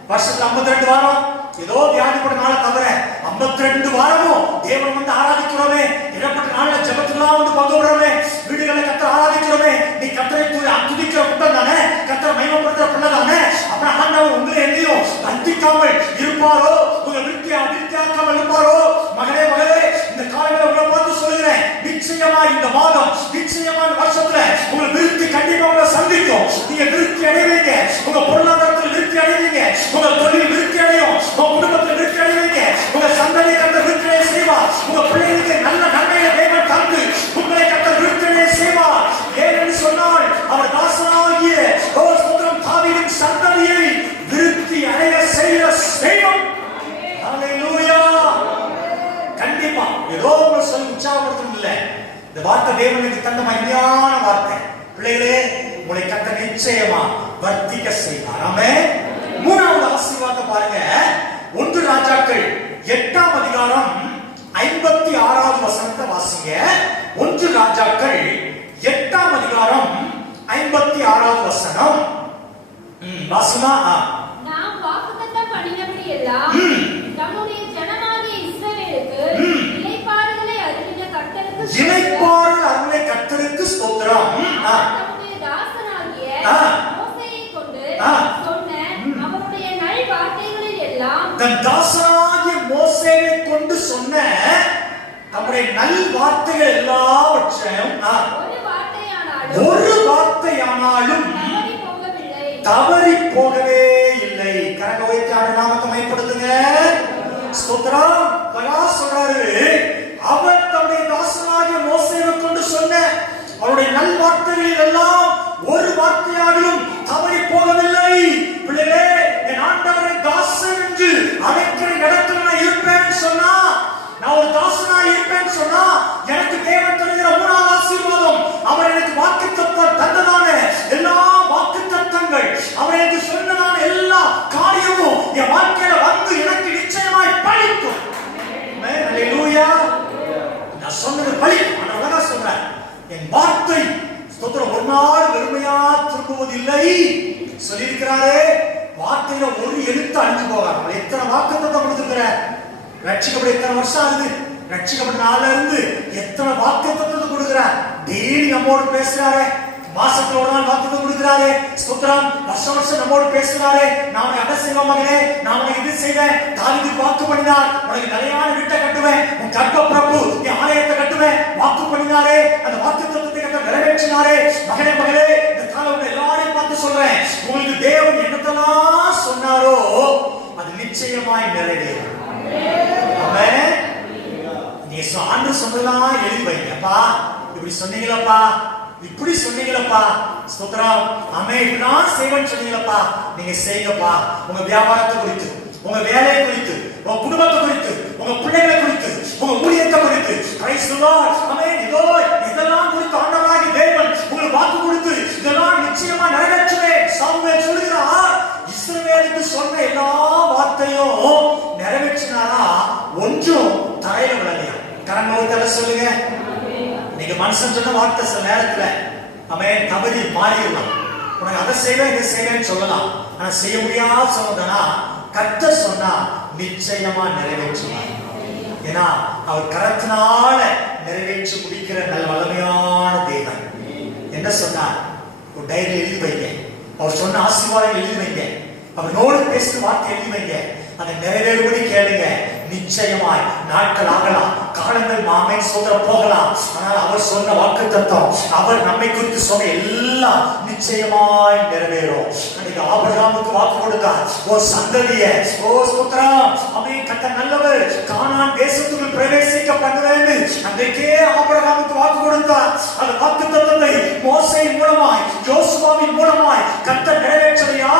வருஷத்துல 52 வாரம், ஏதோ வியாதிப்பட்ட நாளை தவிர 52 வாரமும் தேவன் வந்து ஆராதிக்கிறோமே, இடப்பட்ட நாள்ல ஜெபத்துலாம் வந்து பங்கு விடுறோமே, வீடுகளை கர்த்தரை ஆராதிக்கிறோமே. நீ கர்த்தரை துதிக்கிற கூட்டம் தானே, கர்த்தரை மகிமைப்படுத்துற பிள்ளை தானே. அப்புறம் ஆண்டவர் உங்களை எங்கேயும் வர்த்திக்காமல் இருப்பாரோ, உங்களை விருத்தியாக்காமல் இருப்பாரோ? மகளே மகளே, இந்த காலையில உங்களை பார்த்து சொல்லுகிறேன், நிச்சயமா இந்த மாதம், நிச்சயமா இந்த வருஷத்துல உங்களை விருத்தி கண்டிப்பா உங்களை சந்திக்கும். நீங்க விருத்தி அடைவீங்க, உங்க பொருளாதாரத்தில் விருத்தி அடைவீங்க, உங்க தொழில் விருத்தி அடையும், உங்க குடும்பத்தில் விருத்தி அடைவீங்க, உங்க சந்ததி கர்த்தர் விருத்தி அடைய செய்வார், உங்க பிள்ளைகளுக்கு நல்ல நன்மையை தேவன் தந்து உங்களை கர்த்தர் விருத்தி அடைய செய்வார். ஏனென்று சொன்னால் அவர் தாசனாகிய ஸ்தோத்திரம் தாவீதின் சந்ததியை விருத்தி அடைய செய்யும். ஹல்லேலூயா. கண்டிப்பா ஏதோ ஒரு சொல்லி உற்சாகப்படுத்தணும் இல்ல, இந்த வார்த்தை தேவனுக்கு தந்த மகிமையான வார்த்தை. பிள்ளைகளே, உங்களை கர்த்தர் நிச்சயமா வர்த்திக்க செய்வார். ஆமென். மூணாவது ஆசீர்வாதத்தை பாருங்க, 1 ராஜாக்கள் 8ஆம் அதிகாரம் 56வது வசனத்தை வாசிங்க. 1 ராஜாக்கள் 8ஆம் அதிகாரம் 56வது வசனம் வாசிமா. நாம் வாக்குத்தத்தம் பண்ணினபடி எல்லாம் நம்முடைய ஜனமாகிய இஸ்ரவேலுக்கு இளைப்பாறுதலை அருளின கர்த்தருக்கு ஸ்தோத்திரம். தம்முடைய தாசனாகிய மோசேயை கொண்டு சொன்ன அவருடைய நல் வார்த்தைகளில் எல்லாம், தன் தாசனாகிய மோசேயை கொண்டு சொன்ன நம்முடைய நல் வார்த்தைகள் எல்லாவற்றையும் ஒரு வார்த்தையானாலும் தவறி போகவே இல்லை. கரங்க வைத்து ஆண்டு நாமத்தை மையப்படுத்துங்க. ஸ்தோத்திரம். பவுல் சொல்றாரு, அவர் தம்முடைய தாசனாகிய மோசேயை கொண்டு சொன்ன அவருடைய நல் வார்த்தைகளில் எல்லாம் ஒரு வார்த்தையாகிலும் தவறி போகவில்லை. பிள்ளைகளே, என் ஆண்டவரை தாசன் என்று அழைக்கிற இடத்துல நான் இருப்பேன்னு சொன்னா, நான் ஒரு தாசனா இருப்பேன்னு சொன்னா, எனக்கு தேவன் தருகிற மூணாவது ஆசீர்வாதம், அவர் எனக்கு வாக்குத்தத்தம் தந்ததான எல்லா வாக்குத்தத்தங்கள், அவர் எனக்கு சொன்னதான எல்லா காரியமும் என் வாழ்க்கையில வந்து எனக்கு நிச்சயமாய் பலிக்கும். அல்லேலூயா. நான் சொன்னது பலிக்கும். நான் அழகா சொல்றேன், என் வார்த்தை ஸ்தோத்திரம் ஒரு நாள் வெறுமையா திரும்புவதில்லை சொல்லியிருக்கிறாரே. வார்த்தையில ஒரு எழுத்து அழிஞ்சு போகாது. எத்தனை வாக்குத்தத்தம் கொடுத்திருக்கிற, ரட்சிக்கப்பட எத்தனை வருஷம் ஆகுது, ரட்சிக்கப்பட்ட நாள்ல இருந்து எத்தனை வாக்குத்தத்தத்தை கொடுக்கிறார். டெய்லி நம்மோடு பேசுறாரு, மாசத்துல ஒரு நாள் வாக்குத்தத்தம் கொடுக்கிறாரு. ஸ்தோத்திரம். வருஷம் நம்மோடு பேசுறாரு. நான் உனக்கு அதை செய்வேன் மகனே, நான் உனக்கு இது செய்வேன், தாவீதுக்கு வாக்கு பண்ணினார், உனக்கு நிலையான வீட்டை கட்டுவேன், உன் கர்ப்ப பிரபு நீ ஆலயத்தை கட்டுவேன், வாக்கு பண்ணினாரே, அந்த வாக்குத்தத்தத்தை கட்ட நிறைவேற்றினாரே. மகனே மகளே, இந்த காலம் எல்லாரையும் பார்த்து சொல்றேன், உங்களுக்கு தேவன் என்னத்தெல்லாம் சொன்னாரோ அது நிச்சயமாய் நிறைவேறும். ஆமென். நீ ஆண்டு சொன்னதெல்லாம் எழுதி வைங்கப்பா, இப்படி சொன்னீங்களப்பா, இப்படி சொன்னீங்களப்பா, ஸ்தோத்திரம். ஆமென். இப்படிதான் செய்வேன்னு சொன்னீங்களப்பா, நீங்க செய்யுங்கப்பா. உங்க வியாபாரத்தை குறித்து, உங்க வேலையை குறித்து, உங்க குடும்பத்தை குறித்து, உங்க பிள்ளைகளை குறித்து, உங்க ஊழியத்தை குறித்து, பிரைஸ் தி லார்ட். ஆமென். இதெல்லாம் குறித்து ஆண்டவராகிய தேவன் உங்களுக்கு வாக்கு கொடுத்து இதெல்லாம் நிச்சயமா நிறைவேற்றுவேன் சாமுவேல் சொல்கிறார். கரங்கோத்தல சொல்லுங்க. நீங்க மனுஷன் சொன்ன வார்த்தை சில நேரத்துல அவன் தவறி மாறிடலாம். உனக்கு அதை செய்வேன் இதை செய்வேன்னு சொல்லலாம். ஆனா செய்ய முடியாத சொன்னதுன்னா கர்த்தர் சொன்னா நிச்சயமா நிறைவேற்றுவார். ஏன்னா அவர் கரத்தினால நிறைவேற்றி முடிக்கிற நல்ல வல்லமையான தேவன். என்ன சொன்னார்? ஒரு டைரி எழுதி வைங்க. அவர் சொன்ன ஆசீர்வாதம் எழுதி வைங்க. அவனோடு பேசுற வார்த்தை எழுதி வைங்க. அதை நிறைவேறும்படி கேளுங்க. நிச்சயமாய் நாட்கள் ஆகலாம், காலங்கள் மாமே சோதர போகலாம். ஆனால் அவர் சொன்ன வாக்குத்தத்தம், அவர் நம்மை குறித்து சொன்ன எல்லாம் நிச்சயமாய் நிறைவேறும். அன்னைக்கு ஆபிரகாமுக்கு வாக்கு கொடுத்தார், ஓ சந்ததியே, ஓ ஸ்தோத்திரம், அவன் கர்த்தர் நல்லவர், கானான் தேசத்துக்குள் பிரவேசிக்க பண்ணுவேன்னு அன்றைக்கே ஆபிரகாமுக்கு வாக்கு கொடுத்தார். அந்த வாக்குத்தத்தத்தை மோசேயின் மூலமாய், யோசுவாவின் மூலமாய் கர்த்தர் நிறைவேற்றலையா?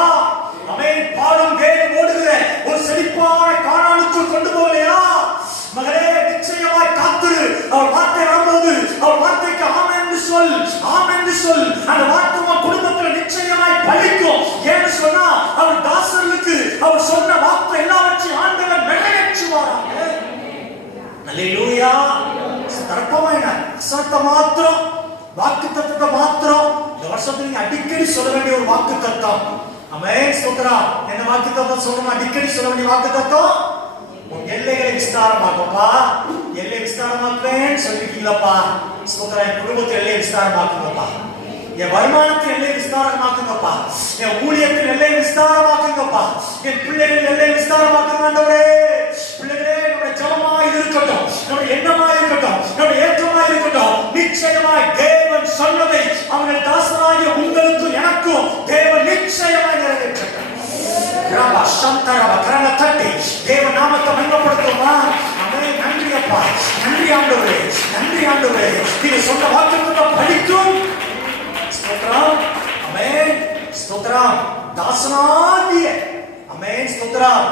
அவன் பாலும் வேறு ஓடுகிற ஒரு செழிப்பான கானானுக்குள் கொண்டு போகலையா? மகளே, நிச்சயமாய் காத்திரு. அவர் வார்த்தை வரும்போது அவர் வார்த்தைக்கு ஆமென் என்று சொல், ஆமென் என்று சொல். அந்த வார்த்தை உன் குடும்பத்தில் நிச்சயமாய் பலிக்கும். ஏன்னு சொன்னா அவர் தாசர்களுக்கு அவர் சொன்ன வார்த்தை எல்லாவற்றையும் ஆண்டவர் நிறைவேற்றுவாராங்க. அல்லேலூயா. தர்ப்பமான சத்த மாத்திரம், வாக்கு தத்தத்தை மாத்திரம் இந்த வருஷத்துல நீங்க அடிக்கடி சொல்ல வேண்டிய ஒரு வாக்கு தத்தம். ஆமென் ஸ்தோத்திரம். என்ன வாக்கு தத்தம் சொல்லணும்? அடிக்கடி சொல்ல வேண்டிய வாக்கு தத்தம், உன் எல்லைகளை விஸ்தாரமாக்கப்பா. எல்லை விஸ்தாரமாக்குவேன்னு சொல்லிருக்கீங்களப்பா. ஸ்தோத்திரம். என் குடும்பத்தை எல்லை விஸ்தாரமாக்குங்கப்பா. என் வருமானத்தை எல்லை விஸ்தாரமாக்குங்கப்பா. என் ஊழியத்தின் எல்லை விஸ்தாரமாக்குங்கப்பா. என் பிள்ளைகள் எல்லை விஸ்தாரமாக்குங்க ஆண்டவரே. பிள்ளைகளே, நம்முடைய ஜெபமாய் இருக்கட்டும், நம்முடைய எண்ணமாய் இருக்கட்டும், நம்முடைய ஏற்றமாய் இருக்கட்டும், நிச்சயமாய் தேவன் சொன்னதை அவர்கள் தாசராகிய உங்களுக்கு எனக்கும் தேவன் நிச்சயமாய் நிறைவேற்றட்டும். ராபா சந்தரவ கரன தட்டி தேவ நாமத்தை மகிமைப்படுத்துமா? அமே நன்றி அப்பா, நன்றி ஆண்டவரே, நன்றி ஆண்டவரே. நீங்க சொன்ன வாக்குத்தத்தம் பலிக்கும். ஸ்தோத்திரம். ஆமென் ஸ்தோத்திரம். தாசனாகிய ஆமென் ஸ்தோத்திரம்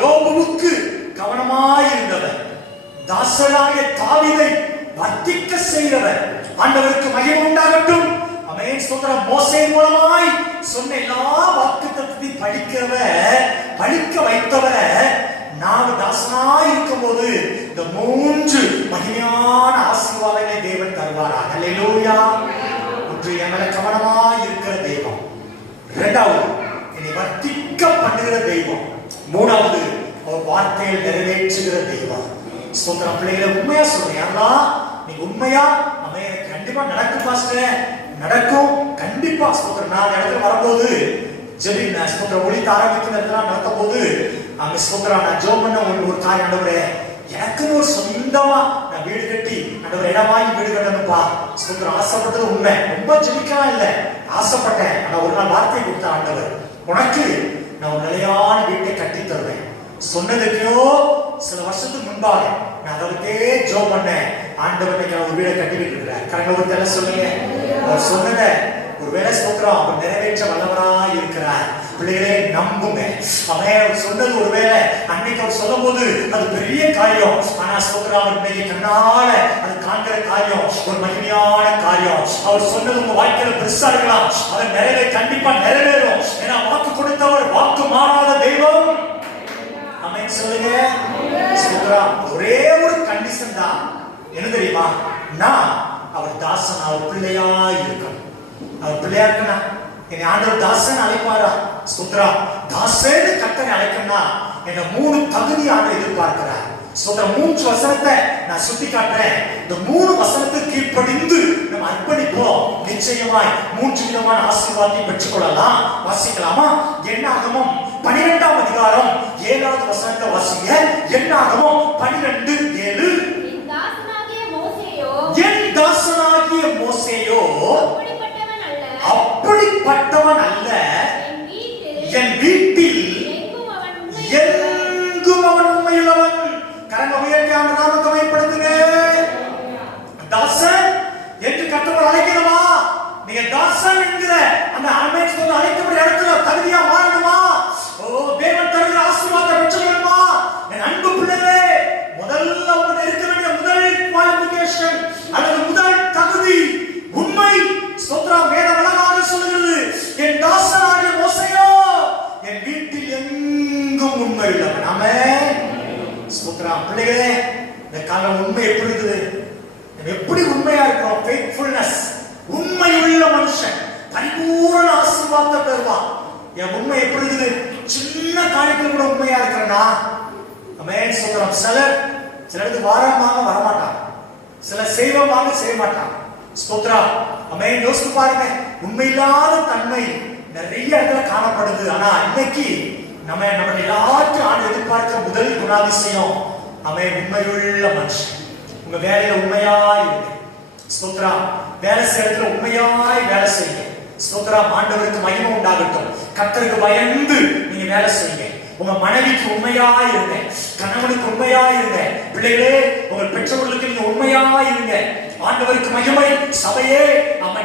யோபுவுக்கு கவனமாய் இருந்தவர், தாசனாகிய தாவீதை வர்த்திக்க செய்தவர். ஆண்டவருக்கு மகிமை உண்டாகட்டும். ஆமென் ஸ்தோத்திரம். மோசே மூலமாய் சொன்ன எல்லா வாக்குத்தத்தத்தையும் பழிக்க வைத்தவர் நாம தாசனாய் இருக்கும்போது இந்த 3 மகிமையான ஆசீர்வாதங்களை தேவன் தருவாராக. அல்லேலூயா. ஒன்று, எங்களை கவனமாய் இருக்கிற தெய்வம். இரண்டாவது, என்னை வர்த்திக்க பண்ணுகிற தெய்வம். மூணாவது, அவர் வார்த்தையில் நிறைவேற்றுகிற தெய்வம். ஸ்தோத்திரம். பிள்ளைகளை உண்மையா சொல்றேன், நீங்க உண்மையா நம்ம எனக்கு கண்டிப்பா நடக்கும் பாஸ்டர், நடக்கும் கண்டிப்பா. ஸ்தோத்திரம். நான் இடத்துல வரும்போது ஜெபி ஸ்தோத்திரம் ஒளித்த ஆரம்பிக்கிறதுலாம் நடக்கும் போது அங்க ஸ்தோத்திரம் நான் ஜெபம் பண்ண ஒரு காரியம் ஆண்டவரே, எனக்குன்னு ஒரு சொந்தமா நான் வீடு கட்டி ஆண்டவர் இடம் வாங்கி வீடு கட்டணும்பா. ஸ்தோத்திரம். ஆசைப்பட்டது உண்மை, ரொம்ப ஜெபிக்கலாம் இல்லை, ஆசைப்பட்டேன். ஆனா ஒரு நாள் வார்த்தை கொடுத்த ஆண்டவர், உனக்கு நான் ஒரு நிலையான வீட்டை கட்டி தருவேன். சொன்னதுக்கோ சில வருஷத்துக்கு முன்பாக நான் அதற்கே ஜெபம் பண்ணேன். ஆண்டவர் ஒரு வீடை கட்டிக்கிட்டு இருக்கிறேன். கரெக்டா ஒரு தடவை சொல்லுங்க. அவர் சொன்னதை ஒரு வேலை ஸ்தோத்திரம் அவர் நிறைவேற்ற வல்லவராய் இருக்கிறார். பிள்ளைகளே நம்புங்க. அவன் சொன்னது ஒருவேளை அன்னைக்கு அவர் சொல்லும் போது அது பெரிய காரியம். ஆனா ஸ்தோத்திரம் அவர் இன்னைக்கு கண்ணால அது காண்கிற காரியம் ஒரு மகிமையான காரியம். அவர் சொன்னது உங்க வாழ்க்கையில பெருசா இருக்கலாம், அது கண்டிப்பா நிறைவேறும். ஏன்னா வாக்கு கொடுத்தவர் வாக்கு மாறாத தெய்வம். ஆமென் சொல்லுங்க. ஸ்தோத்திரம். ஒரே ஒரு கண்டிஷன் தான், என்ன தெரியுமா? நான் அவர் தாசன், அவர் பிள்ளையா இருக்கணும். அவர் பிள்ளையா இருக்கணும். என்னை ஆண்டவர் தாசன் அழைப்பாரா? ஸ்தோத்திரம். தாசன்னு கர்த்தரை அழைக்கணும்னா என்ன 3 தகுதி ஆண்டவர் எதிர்பார்க்கிறார். ஸ்தோத்திரம். 3 வசனத்தை நான் சுட்டி காட்டுறேன். இந்த 3 வசனத்துக்கு கீழ்ப்படிந்து நம்ம அர்ப்பணிப்போம். நிச்சயமாய் 3 விதமான ஆசீர்வாதத்தை பெற்றுக் கொள்ளலாம். வாசிக்கலாமா? என்னாகமம் 12ஆம் அதிகாரம் 7வது வசனத்தை வாசிங்க. என்னாகமம் 12:7. என் தாசனாகிய மோசேயோ அப்படிப்பட்டவன் அல்ல, என் வீட்டில் எங்கும் அவன் உண்மையுள்ளவன். கரங்க உயர்த்தி அவன் நாமத்தை மையப்படுத்துங்க. தாசன் என்று கர்த்தர் அழைக்கணுமா? நீங்க தாசன் என்கிற அந்த ஆமென் அழைக்கப்பட்ட இடத்துல தகுதியா மாறணுமா? ஓ, தேவன் தருகிற ஆசீர்வாதத்தை பெற்றுக்கணுமா? என் அன்பு பிள்ளைகளே, முதல்ல உங்க இருக்க வேண்டிய முதல் குவாலிஃபிகேஷன் அல்லது முதல் தகுதி உண்மை. ஸ்தோத்திரம். வேத வழக்காக சொல்லுகிறது, என் தாசனாகிய மோசேயோ என் வீட்டில் எங்கும் உண்மை உள்ளவன். ஆமென் ஸ்தோத்திரம். பிள்ளைகளே, இந்த கால உண்மை எப்படி இருக்குது? எப்படி உண்மையா இருக்கிறோம்? ஃபெய்த்ஃபுல்னஸ், உண்மையுள்ள மனுஷன் பரிபூரண ஆசீர்வாதத்தை பெறுவான். என் உண்மை எப்படி இருக்குது? சின்ன காரியத்துல கூட உண்மையா இருக்கிறனா? ஆமென் சொல்றோம். சிலருக்கு வாரமாக வரமாட்டான், சில செய்வமாக செய்ய மாட்டான். ஸ்தோத்திரம். ஆமென். யோசித்து பாருங்க, உண்மையில்லாத தன்மை நிறைய இடத்துல காணப்படுது. ஆனா இன்னைக்கு நம்ம எல்லாத்தையும் ஆண்டு எதிர்பார்க்கிற முதல் குணாதிசயம் ஆமென் உண்மையுள்ள மனுஷன். உங்க வேலையில உண்மையாய் இருங்க. ஸ்தோத்திரம். வேலை செய்யறதுல உண்மையாய் வேலை செய்யுங்க. ஸ்தோத்திரம். ஆண்டவருக்கு மகிமை உண்டாகட்டும். கர்த்தருக்கு பயந்து நீங்க வேலை செய்யுங்க. உங்க மனைவிக்கு உண்மையாய் இருங்க, கணவனுக்கு உண்மையாய் இருங்க, பிள்ளைகளே உங்கள் பெற்றோர்களுக்கு நீங்க உண்மையாய் இருங்க. ஆண்டவருக்கு மகிமை. சபையே நம்ம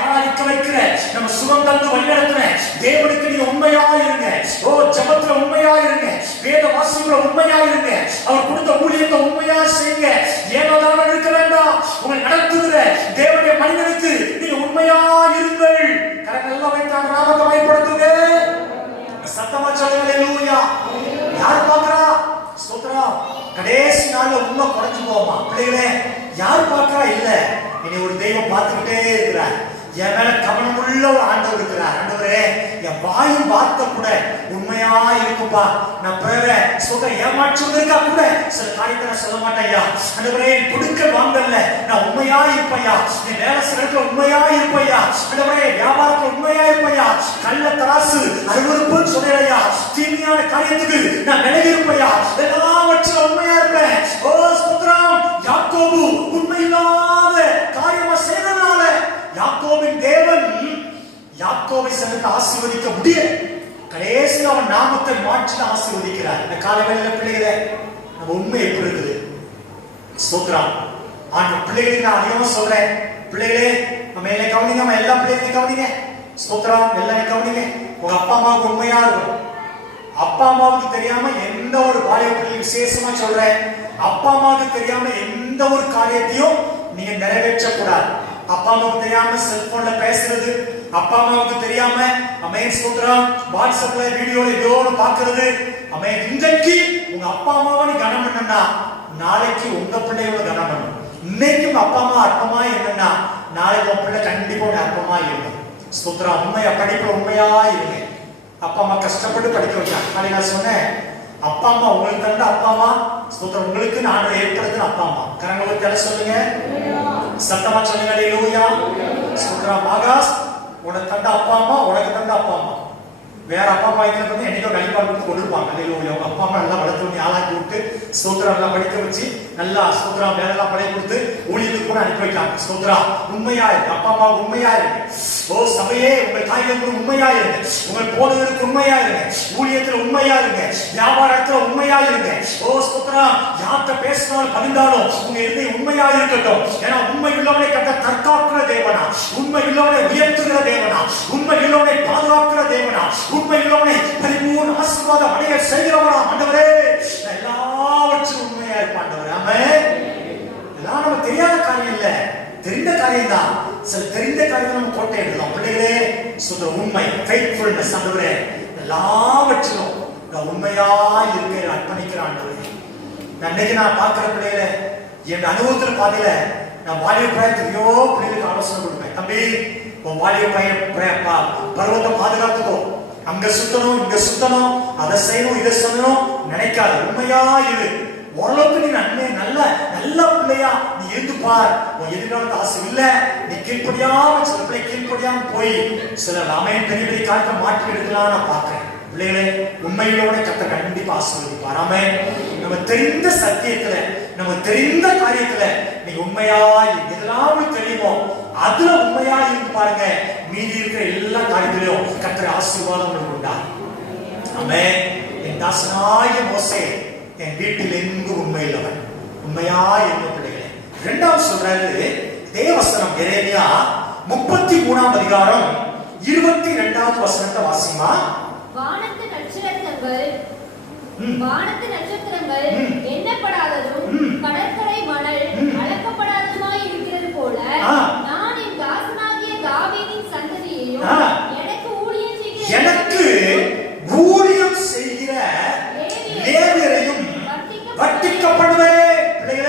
ஆராதிக்க வைக்கிற, நம்ம சுகம் தந்து வழிநடத்துற தேவனுக்கு நீங்க உண்மையாய் இருங்க. ஓ ஜெபத்துல உண்மையாய் இருங்க, வேத வாசிப்புல உண்மையாய் இருங்க, அவர் கொடுத்த ஊழியத்தை உண்மையாய் செய்யுங்க. ஏனோதான் இருக்க வேண்டாம். உங்களை நடத்துகிற தேவனுடைய மனிதனுக்கு நீங்க உண்மையாய் இருங்கள். கரங்கள் எல்லாம் வைத்தான் நாமத்தை பயன்படுத்துங்க. சத்தமா சொல்லுங்க. ஹalleluya. யார் பார்க்கறா? ஸ்தோத்திரம். கடைசி நாள்ல உண்மை குறைஞ்சு போமா பிள்ளைகளே? யார் பார்க்கறா? இல்ல, இனி ஒரு தெய்வம் பார்த்துக்கிட்டே இருக்கிறார். என் மேல கவனமுள்ள ஒரு ஆண்டவர் இருக்கிறார். ஆண்டவரே என் வாயின் வார்த்தை கூட உண்மையா இருக்குப்பா. நான் பிறரை ஏமாற்றுவதற்கா கூட சில காரியத்தை நான் சொல்ல மாட்டேயா. ஆண்டவரே கொடுக்க வாங்கல நான் உண்மையா இருப்பையா. என் வேலை சிலத்துல உண்மையா இருப்பையா. ஆண்டவரே வியாபாரத்துல உண்மையா இருப்பையா. கள்ள தராசு அருவருப்புன்னு சொல்லையா. தீமையான காரியத்துக்கு நான் விலகி இருப்பையா. எல்லாவற்றிலும் உண்மையா இருப்பேன். ஓ ஸ்தோத்திரம். யாக்கோபு உண்மையில்லாத காரியமா செய்தனால யாக்கோபின் தேவன் யாக்கோபை சென்று ஆசீர்வதிக்க முடியல. கடைசியில் அவன் நாமத்தை மாற்றி ஆசீர்வதிக்கிறார். இந்த காலவேளையில பிள்ளைகளே நம்ம உண்மை எப்படி இருக்குது? ஸ்தோத்திரம். ஆண்டவர் பிள்ளைகளுக்கு நான் அதிகமா சொல்றேன். பிள்ளைகளே நம்ம என்ன கவனிங்க, நம்ம எல்லா பிள்ளைகளையும் கவனிங்க. ஸ்தோத்திரம். எல்லாம் கவனிங்க. உங்க அப்பா அம்மாவுக்கு உண்மையா இருக்கும். அப்பா அம்மாவுக்கு தெரியாம எந்த ஒரு வாலிப விசேஷமா சொல்றேன், அப்பா அம்மாவுக்கு தெரியாம எந்த ஒரு காரியத்தையும் நீங்க நிறைவேற்ற கூடாது. அப்பா அம்மாவுக்கு தெரியாம செல்போன்ல பேசுறது, அப்பா அம்மாவுக்கு தெரியாம அமேன் ஸ்தோத்திரம் வாட்ஸ்அப்ல வீடியோல ஏதோ பாக்குறது. அமேன் இன்றைக்கு உங்க அப்பா அம்மாவை நீ கனம் பண்ணா நாளைக்கு உங்க பிள்ளையோட கனம் பண்ணும். இன்னைக்கு உங்க அப்பா அம்மா அற்பமா என்னன்னா நாளைக்கு உங்க பிள்ளை கண்டிப்பா உங்க அற்பமா இருக்கும். ஸ்தோத்திரம். உண்மையா படிப்புல உண்மையா இருங்க. அப்பா அம்மா கஷ்டப்பட்டு படிக்க வச்சாங்க. நான் சொன்னேன், அப்பா அம்மா உங்களுக்கு தந்த அப்பா அம்மா ஸ்தோத்திரம் உங்களுக்கு நான் ஏற்படுத்தின அப்பா அம்மா. கரங்களுக்கு எல்லாம் சொல்லுங்க. சத்தமா சொல்லுங்க. ஹalleluya. ஸ்தோத்திரம். ஆகாஷ் உனக்கு தந்த அப்பா அம்மா, உனக்கு தந்த அப்பா அம்மா வேற அப்பா அம்மா இருக்கிறது என்னைக்கோ கண்டிப்பாக கொடுத்து கொண்டிருப்பாங்க. ஹalleluya. உங்க அப்பா அம்மா நல்லா வளர்த்து ஆளாக்கி விட்டு ஸ்தோத்திரம் நல்லா படிக்க வச்சு நல்லா ஸ்தோத்திரம் வேற எல்லாம் பழைய கொடுத்து ஊழியத்துக்கு கூட அனுப்பி வைக்கலாம். ஸ்தோத்திரம். உண்மையா இருக்கு. அப்பா அம்மா உண்மையா இருக்கு. ஓ சபையே உங்கள் தாய்களுக்கு உண்மையா இருங்க. உங்கள் போனதற்கு உண்மையா இருங்க. ஊழியத்துல உண்மையா இருங்க. வியாபாரத்துல உண்மையா இருங்க. ஓ ஸ்தோத்திரம். யார்கிட்ட பேசினாலும் பகிர்ந்தாலும் உங்க இருந்து உண்மையா இருக்கட்டும். ஏன்னா உண்மை உள்ளவனை கட்ட தற்காக்கிற தேவனா, உண்மை உள்ளவனை உயர்த்துகிற தேவனா, உண்மை உள்ளவனை பாதுகாக்கிற தேவனா, உண்மை உள்ளவனை பரிபூர்ண ஆசீர்வாதம் அடைய செய்கிறவனா. ஆண்டவரே எல்லாவற்றும் உண்மையா இருப்பான். ஆண்டவரே ஆமென். இதெல்லாம் நம்ம தெரியாத காரியம் இல்ல, தெரிந்த காரியம் தான். சில தெரிந்த காரியத்தை நம்ம கோட்டை எடுக்கலாம். பிள்ளைகளே சொல்ற உண்மை ஃபெய்த்ஃபுல்னஸ். ஆண்டவரே எல்லாவற்றிலும் நான் உண்மையா இருக்க அர்ப்பணிக்கிறேன். ஆண்டவரே அன்னைக்கு நான் பார்க்கிற பிள்ளைகளை என் அனுபவத்தில் பார்க்கல. நான் வாலிப பிராயத்துலையோ பிள்ளைகளுக்கு ஆலோசனை கொடுப்பேன். தம்பி உன் வாலிப பையன் பருவத்தை பாதுகாத்துக்கோ. அங்க சுத்தணும் இங்க சுத்தணும், அதை செய்யணும் இதை சொல்லணும் நினைக்காத. உண்மையா இரு. ஓரளவுக்கு நீ நன்மை நல்ல நல்ல பிள்ளையா நீ இருந்து பார். உன் எதிர்காலத்து ஆசை இல்ல நீ கீழ்படியாம சில பிள்ளை கீழ்படியாம போய் சில ராமையன் பெரிய பெரிய காலத்தை மாற்றி எடுக்கலாம் நான் பார்க்கிறேன். பிள்ளைகளே உண்மையோட கத்த கண்டிப்பா ஆசீர்வதிப்பார். ஆமென். நம்ம தெரிந்த சத்தியத்துல நம்ம தெரிந்த காரியத்துல நீங்க உண்மையா எதெல்லாம் தெரியுமோ அதுல உண்மையா இருந்து பாருங்க. மீதி இருக்கிற எல்லா காரியத்திலும் கர்த்தர் ஆசீர்வாதம் உங்களுக்கு உண்டா. ஆமென். என் தாசனாகிய மோசே என் வீட்டில் எங்கு உண்மையில்லவன். உண்மையா இருந்த பிள்ளைகளே. இரண்டாவது சொல்றாரு தேவசனம் எரேமியா 33ஆம் அதிகாரம் 22வது வசனத்தை வாசிமா. வானத்து நட்சத்திரங்கள் எண்ணப்படாததும் கடற்கரை மணல் அளக்கப்படாததுமாய் இருக்கிறது போல நான் என் தாசனாகிய தாவீதின் சந்ததியையும் எனக்கு ஊழியம் செய்கிற லேவியரையும் வர்த்திக்கப்படுவேன். பிள்ளைகளே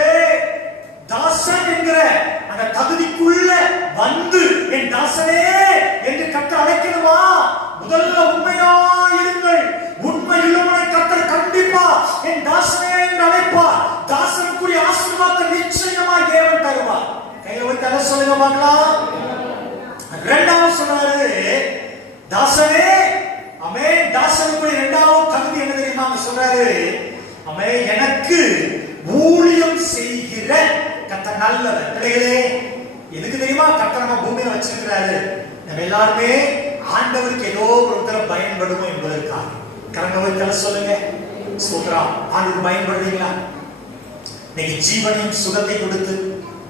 தலை சொல்லுங்க பார்க்கலாம். இரண்டாவது சொன்னாரு தாசனே. ஆமென். தாசனுக்கு இரண்டாவது தகுதி என்ன தெரியுமா சொல்றாரு? ஆமென். எனக்கு ஊழியம் செய்கிற கர்த்தர் நல்லவர். பிள்ளைகளே, எதுக்கு தெரியுமா கர்த்தர் நம்ம பூமியில வச்சிருக்கிறாரு? நம்ம எல்லாருமே ஆண்டவருக்கு ஏதோ ஒரு விதத்துல பயன்படுவோம் என்பதற்காக. கரங்களை தலை சொல்லுங்க. ஸ்தோத்திரம். ஆண்டவருக்கு பயன்படுறீங்களா? இன்னைக்கு ஜீவனையும் சுகத்தை கொடுத்து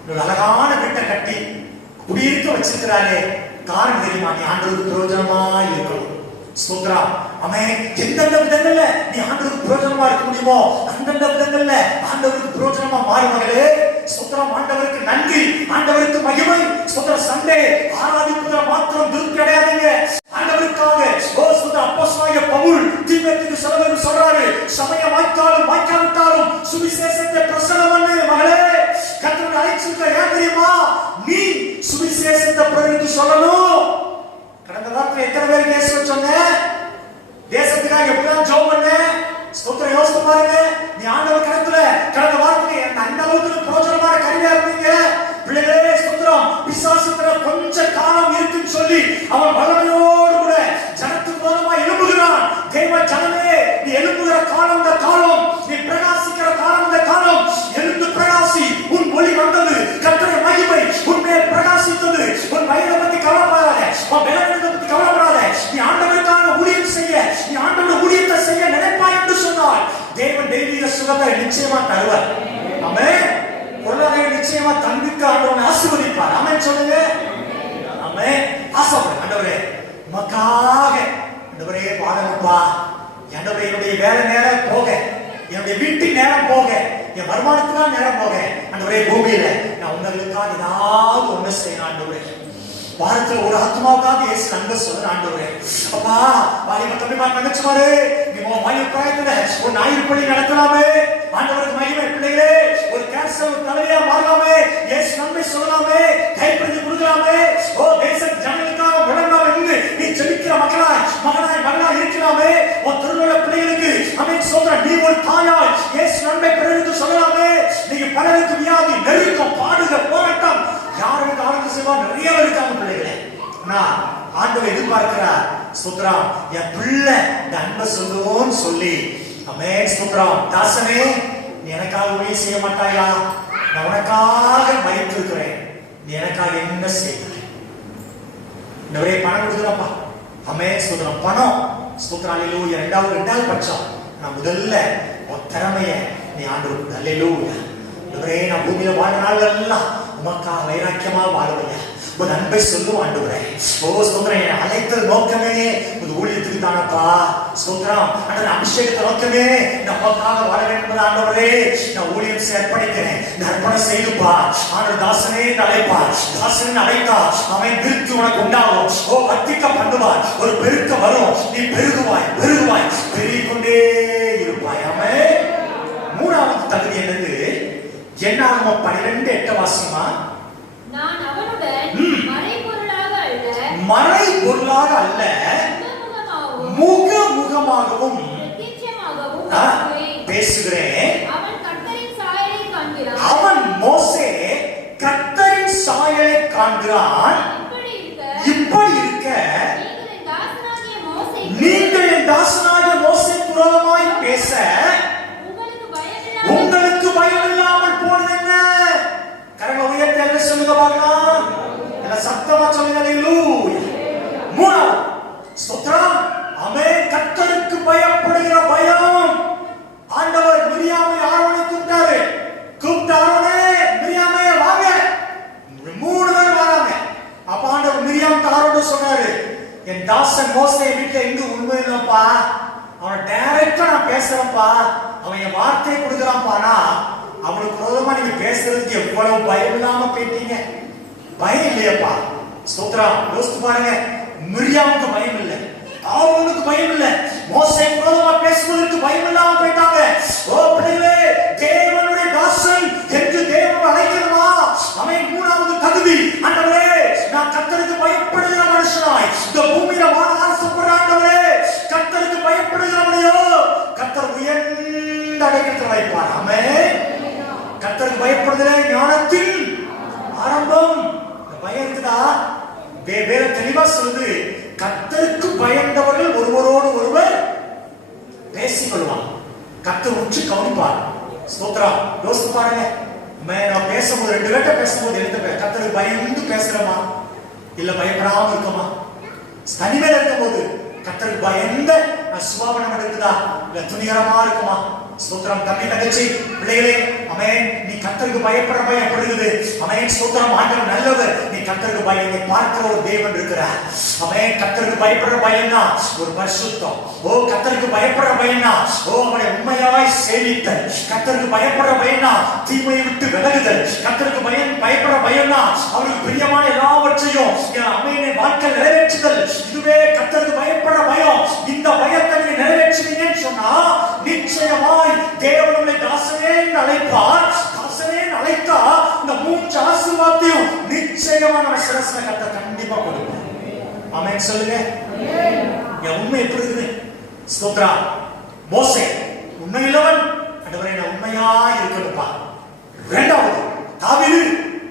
ஒரு அழகான வீட்டை கட்டி குடியிருக்க வச்சிருக்கிறாரே, காரணம் தெரியுமா? நீ ஆண்டவருக்கு பிரயோஜனமா இருக்கணும். ஸ்தோத்திரம். ஆமென். எந்தெந்த விதங்கள்ல நீ ஆண்டவருக்கு பிரயோஜனமா இருக்க முடியுமோ அந்தந்த விதங்கள்ல ஆண்டவருக்கு பிரயோஜனமா மாறுமகளே. ஸ்தோத்திரம். ஆண்டவருக்கு நன்றி, ஆண்டவருக்கு மகிமை. ஸ்தோத்திரம். சண்டே ஆராதிப்பதுல மாத்திரம் திருப்தி அடையாதீங்க. ஆண்டவருக்காக அப்போஸ்தலனாகிய பவுல் தீமோத்தேயுக்கு சொல்றாரு, சமயம் வாய்க்காலும் வாய்க்காவிட்டாலும் சுவிசேஷத்தை பிரசங்கம் பண்ணு மகளே. கர்த்தருடைய அழைச்சிருக்க ஏன் தெரியுமா? நீ சுவிசேஷத்தை பிரசங்கித்து சொல்லணும். கடந்த வாரத்துல எத்தனை பேர் கேஸ் வச்சோங்க? தேசத்துக்காக எப்படிதான் ஜெபம் பண்ண? ஸ்தோத்திரம். யோசித்து பாருங்க. நீ ஆண்டவர் கருத்துல கடந்த வாரத்துல அந்த அளவுக்கு பிரோஜனமான கருவியா இருந்தீங்க. பிள்ளைகளே ஸ்தோத்திரம். பிசாசுக்குள்ள கொஞ்ச காலம் இருக்குன்னு சொல்லி அவன் வல்லமையோடு கூட ஜனத்துக்கு மூலமா எழும்புகிறான். தேவ ஜனமே, நீ எழும்புகிற காலம் இந்த காலம், நீ பிரகாசிக்கிற காலம் இந்த காலம். எழுந்து பிரகாசி. உன் ஒளி வந்தது, கர்த்தருடைய மகிமை உன் மேல் பிரகாசித்தது. உன் வயதை பத்தி கவலைப்படாத, உன் பலவீனத்தை பத்தி கவலைப்படாத. நீ ஆண்டவருக்காக ஊழியம் செய்ய, நீ ஆண்டவருடைய ஊழியத்தை செய்ய நினைப்பாய் என்று சொன்னால் தேவன் தெய்வீக சுகத்தை நிச்சயமா தருவார். ஆமென். பொருளாதார நிச்சயமா தந்திக்கு ஆண்டவனை ஆசீர்வதிப்பார். ஆமென் சொல்லுங்க. ஆமென். ஆசைப்படுங்க. ஆண்டவரே உமக்காக ஆண்டவரே பாடணும்பா. ஆண்டவரே என்னுடைய வேலை நேரம் போக, என்னுடைய வீட்டுக்கு நேரம் போக, என் வருமானத்துக்காக நேரம் போக, ஆண்டவரே பூமியில நான் உங்களுக்காக ஏதாவது ஒண்ணு செய்யணும். ஆண்டவரே வாரத்துல ஒரு ஆத்மாவுக்காக இயேசு நன்மை சொல்றேன். ஆண்டவரே அப்பா வாலிப தம்பிமா தங்கச்சிமாரே, நீ வாலிப பிராயத்துல ஒரு ஞாயிறு பள்ளி நடத்தலாமே. ஆண்டவருக்கு மகிமை. பிள்ளைகளே, ஒரு கேன்சர் ஒரு தலைவியா மாறலாமே. இயேசு நன்மை சொல்லலாமே. கைப்பிடித்து கொடுக்கலாமே. ஓ தேச ஜனங்களுக்காக முழங்கால் இருந்து நீ ஜெபிக்கிற மகனாய் இருக்கலாமே. உன் திருநோட பிள்ளைகளுக்கு ஆமென் சொல்றேன், நீ ஒரு தாயாய் இயேசு நன்மை பெறுவது சொல்லலாமே. நீங்க பலருக்கு வியாதி, நெருக்கம், பாடுகள், போராட்டம் யாருக்கு ஆளுக்கு செய்வா நிறைய இருக்காங்க பிள்ளைகளே. நான் ஆண்டவர் எதிர்பார்க்கிறார். ஸ்தோத்திரம். என் பிள்ளை இந்த அன்பை சொல்லுவோன்னு சொல்லி ஆமென். ஸ்தோத்திரம். தாசனே, நீ எனக்காக ஊழியம் செய்ய மாட்டாயா? நான் உனக்காக பயந்து இருக்கிறேன். நீ எனக்காக என்ன செய்ய? நிறைய பணம் கொடுக்குறப்பா. ஆமென். ஸ்தோத்திரம். பணம். ஸ்தோத்திரம். அல்லேலூயா. இரண்டாவது பட்சம் நான் முதல்ல உன் திறமைய நீ ஆண்டவருக்கு அல்லேலூயா. நிறைய நான் பூமியில வாழ்ற நாள் எல்லாம் உமக்காக வைராக்கியமா வாழுவையா. ஒரு அன்பை சொல்லும் ஆண்டவரே. ஓ ஸ்தோத்திரம். அழைத்தது நோக்கமே ஒரு ஊழியத்துக்கு தானப்பா. ஸ்தோத்திரம். அந்த அபிஷேகத்தை நோக்கமே நமக்காக வாழ வேண்டும் ஆண்டவரே. நான் ஊழியம் செயற்படுகிறேன். அர்ப்பணம் செய்துப்பா. ஆண்டவர் தாசனே அழைப்பா. தாசனே அழைத்தா அவன் விருத்தி உனக்கு உண்டாகும். ஓ வர்த்திக்க பண்ணுவார். ஒரு பெருக்க வரும். நீ பெருகுவாய், பெருகுவாய், பெருகிக்கொண்டே இருப்பாய். ஆமென். மூணாவது தகுதி என்னது? என்னாகமம் 12:8 வாசிமா. நான் அவனுடன் மறைபொருளாக அல்ல முகமுகமாகவும் பேசுகிறேன். அவன் மோசே கர்த்தரின் சாயலை காண்கிறான். இப்படி இருக்க நீங்கள் என் தாசனாகிய மோசே புரோதமாய் பேச உங்களுக்கு பயம் இல்லாமல் போனது என்ன? கரங்களை உயர்த்தி என்ன சொல்லுங்க பார்க்கலாம். எல்லாம் சத்தமா சொல்லுங்க. அல்லேலூயா. மூணாவது ஸ்தோத்திரம். ஆமென். கர்த்தருக்கு பயப்படுகிற பயம். ஆண்டவர் மிரியாமை ஆரோனை கூப்பிட்டாரு. கூப்பிட்டு ஆரோனே, மிரியாமே வாங்க. 3 பேர் வராங்க. அப்ப ஆண்டவர் மிரியாம் ஆரோனை சொன்னாரு, என் தாசன் மோசே வீட்டுல எங்க உண்மை இல்லப்பா. அவன் டைரக்டா நான் பேசுறேன்ப்பா. அவன் என் வார்த்தையை கொடுக்குறான்ப்பானா அவனுக்கு விரோதமா நீங்க பேசுறதுக்கு எவ்வளவு பயம் இல்லாம போயிட்டீங்க. பயம் இல்லையப்பா. ஸ்தோத்திரம். யோசித்து பாருங்க. மிரியாமுக்கு பயம் இல்லை, ஆரோனுக்கு பயம் இல்லை, மோசே விரோதமா பேசுவதற்கு பயம் இல்லாம போயிட்டாங்க. ஓ பிள்ளைகளே, தேவனுடைய தாசன் என்று தேவன் அழைக்கணுமா? அவன் மூணாவது தகுதி. ஆண்டவரே, நான் கர்த்தருக்கு பயப்படுகிற மனுஷனாய் இந்த பூமியில வாழ ஆசைப்படுற ஆண்டவரே, கர்த்தருக்கு பயப்படுகிறவனையோ கர்த்தர் உயர்ந்த அடைக்கலத்தில் வைப்பார். ஆமென். கர்த்தருக்கு பயப்படுதலே ஞானத்தின் ஆரம்பம். கர்த்தருக்கு பயந்தவர்கள் ஒருவரோடு ஒருவர் பேசிக் கொள்வாங்க. கர்த்தர் உற்று கவனிப்பார். ஸ்தோத்திரம். யோசித்து பாருங்க, நான் பேசும்போது 2 பேர்ட்ட பேசும்போது கர்த்தருக்கு பயந்து பேசுறோமா இல்ல பயப்படாம இருக்கோமா? தனிமையில இருக்கும்போது கர்த்தருக்கு பயந்த சுபாவனம் இருக்குதா இல்ல துணிகரமா இருக்குமா? ஸ்தோத்திரம். தம்பி தங்கச்சி பிள்ளைகளே, ஆமென். நீ கர்த்தருக்கு பயப்படுற பயம் எப்படி இருக்குது? ஆமென். ஸ்தோத்திரம். ஆண்டவர் நல்லவர். நீ கர்த்தருக்கு பயத்தை பார்க்கிற ஒரு தேவன் இருக்கிறார். ஆமென். கர்த்தருக்கு பயப்படுற பயம்னா ஒரு பரிசுத்தம். ஓ, கர்த்தருக்கு பயப்படுற பயம்னா அவனை உண்மையாய் சேவித்தல். கர்த்தருக்கு பயப்படுற பயம்னா தீமையை விட்டு விலகுதல். கர்த்தருக்கு பயப்படுற பயம்னா அவருக்கு பிரியமான எல்லாவற்றையும் அம்மையினை வாழ்க்கை நிறைவேற்றுதல். இதுவே கர்த்தருக்கு பயப்படுற பயம். இந்த பயத்தை நீங்க நிறைவேற்றுவீங்கன்னு சொன்னா நிச்சயமாய் தேவன் உங்களை தாசனே அழைப்பார். தாசனே அழைத்தா இந்த 3 ஆசீர்வாதத்தையும் நிச்சயமா நம்ம சிரஸ்ல கர்த்தர் கண்டிப்பா கொடுப்பார். ஆமென் சொல்லுங்க. என் உண்மை எப்படி இருக்குது? ஸ்தோத்திரம். மோசே உண்மையுள்ளவன். ஆண்டவரே, நான் உண்மையா இருக்கணும்ப்பா. 2வது தாவீது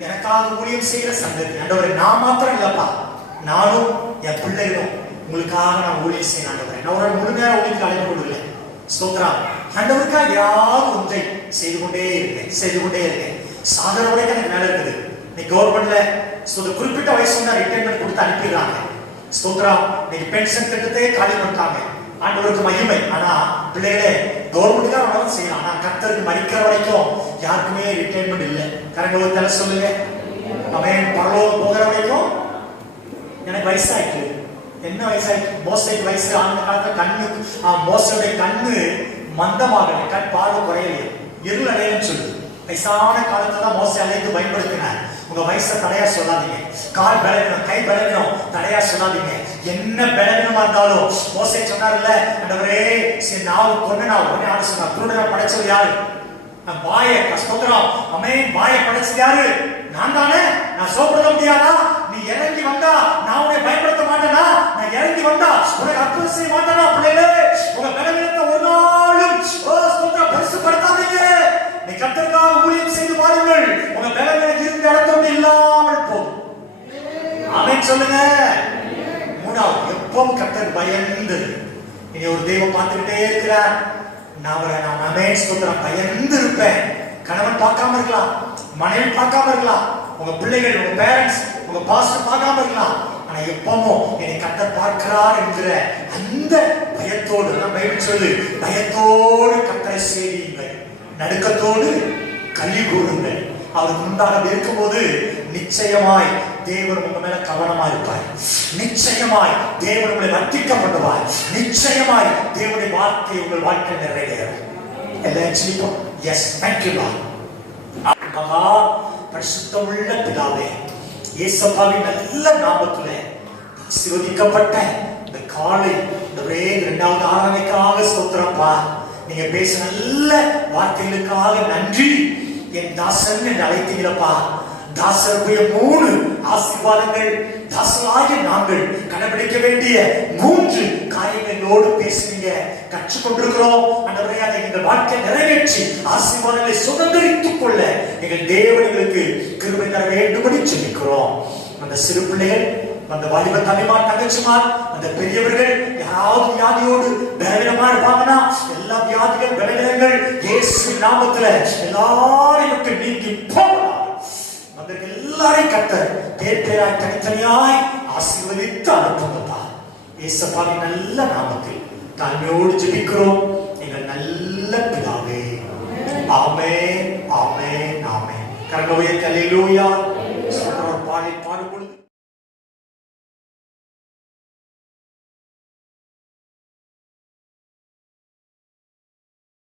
எனக்காக ஊழியம் செய்கிற சங்கதி. ஆண்டவரே, நான் மாத்திரம் இல்லப்பா, நானும் என் பிள்ளைகளும் உங்களுக்காக நான் ஊழியம் செய்யணும். ஆண்டவரே, நான் ஒரு முழு நேரம் ஊழியத்துக்கு அழைப்பு கொடுக்கல. ஸ்தோத்திரம். ஆண்டவருக்காக யாரும் ஒன்றை செய்து கொண்டே இருக்கேன். சாகர வரைக்கும் எனக்கு வேலை இருக்குது. நீ கவர்மெண்ட்ல குறிப்பிட்ட வயசு ரிட்டைர்மெண்ட் கொடுத்து அனுப்பிடுறாங்க. ஸ்தோத்திரம். நீங்க பென்ஷன் திட்டத்தையே காலி பண்ணிட்டாங்க. ஆண்டவருக்கு மகிமை. ஆனா பிள்ளைகளே, கவர்மெண்ட்டுக்காக வேணாலும் செய்யலாம். ஆனா கர்த்தருக்கு மரிக்கிற வரைக்கும் யாருக்குமே ரிட்டைர்மெண்ட் இல்லை. கரங்களை தலை சொல்லுங்க. அவன் பரலோகம் போகிற வரைக்கும் எனக்கு வயசாயிட்டு. என்ன வயசாயிட்டு? மோசைக்கு வயசு ஆன காலத்துல கண்ணு மோசையுடைய கண்ணு மந்தமாக கண் பார்வை குறையலையே, இருள் அடையன்னு சொல்லுது. வயசான காலத்துல தான் மோசை அழைத்து பயன்படுத்தினார். உங்க வயசை தடையா சொல்லாதீங்க. கால் பலவீனம், கை பலவீனம் தடையா சொல்லாதீங்க. என்ன பலவீனமா இருந்தாலும் மோசை சொன்னார்ல, ஆண்டவரே நாவு கொண்டு நான் உடனே ஆட சொன்னார். குருடனை படைச்சது யாரு? வாயை ஸ்தோத்திரம். அமேன். வாயை படைச்சது யாரு? நான் தானே. நான் சோப்படுத்த முடியாதா? நீ இறங்கி வந்தா நான் உன்னை பயன்படுத்த மாட்டேனா? நான் இறங்கி வந்தா உனக்கு அற்புதம் செய்ய மாட்டேனா? பிள்ளைகளே, உங்க பலவீனத்தை ஒரு நாளும் ஸ்தோத்திரம் பரிசுப்படுத்தாதீங்க. நீ கர்த்தருக்காக ஊழியம் செய்து பாருங்கள். உங்க பலவீனம் இருந்த இடத்தோடு இல்லாமல் போகும். ஆமென் சொல்லுங்க. 3வது, எப்பவும் கர்த்தர் பயந்து. இனி ஒரு தெய்வம் பார்த்துக்கிட்டே இருக்கிறார். நான் ஆமென் ஸ்தோத்திரம் பயந்து இருப்பேன். கணவன் பார்க்காம இருக்கலாம், மனைவி பார்க்காம இருக்கலாம், உங்க பிள்ளைகள், உங்க பேரண்ட்ஸ், உங்க பாஸ்டர் பார்க்காம இருக்கலாம். ஆனா எப்பவும் என்னை கர்த்தர் பார்க்கிறார் என்கிற அந்த பயத்தோடு, பைபிள் சொல்லு, பயத்தோடு கர்த்தரை சேவியுங்கள், நடுக்கத்தோடு களி கூறுங்கள். அவருக்கு முன்பாக இருக்கும்போது நிச்சயமாய் தேவன் உங்க மேல கவனமா இருப்பார். நிச்சயமாய் தேவன் உங்களை வர்த்திக்க பண்ணுவார். நிச்சயமாய் தேவனுடைய வார்த்தை உங்கள் வாழ்க்கை நிறைவேறும். எல்லாம் சொல்லிப்போம். S, thank you Lord. மகா பரிசுத்தமுள்ள பிதாவே, இயேசுவின் நல்ல நாமத்திலே ஆசீர்வதிக்கப்பட்ட இந்த காலை இந்த 2வது ஆராதனைக்காக ஸ்தோத்திரப்பா. நீங்க பேச நல்ல வார்த்தைகளுக்காக நன்றி. என் தாசன் என்று அழைத்தீங்களப்பா. தாசருடைய 3 ஆசீர்வாதங்கள், தாசராகிய நாங்கள் கடைபிடிக்க வேண்டிய 3 காரியங்களோடு பேசுறீங்க, கற்றுக்கொண்டிருக்கிறோம். ஆண்டவரே, அதை எங்கள் வாழ்க்கை நிறைவேற்றி ஆசீர்வாதங்களை சுதந்திரித்துக் கொள்ள எங்கள் தேவனுக்கு கிருபை தர வேண்டும்படி ஜெபிக்கிறோம். அந்த சிறு பிள்ளைகள், அந்த வாலிப தம்பிமார், தங்கச்சிமார், அந்த பெரியவர்கள் யாராவது வியாதியோடு பலவீனமா இருப்பாங்கன்னா எல்லா வியாதிகள், பலவீனங்கள் இயேசு நாமத்துல எல்லாரையும் விட்டு நீங்கி போகலாம். அதற்கு எல்லாரையும் கர்த்தர் பேர் பேராய் தனித்தனியாய் ஆசீர்வதித்து அனுப்புங்கப்பா. இயேசுவின் நல்ல நாமத்தில் தாழ்மையோடு ஜெபிக்கிறோம் எங்கள் நல்ல பிதாவே. ஆமென், ஆமென், ஆமென். கரங்களை உயர்த்தி அல்லேலூயா பாடி பாடும் பொழுது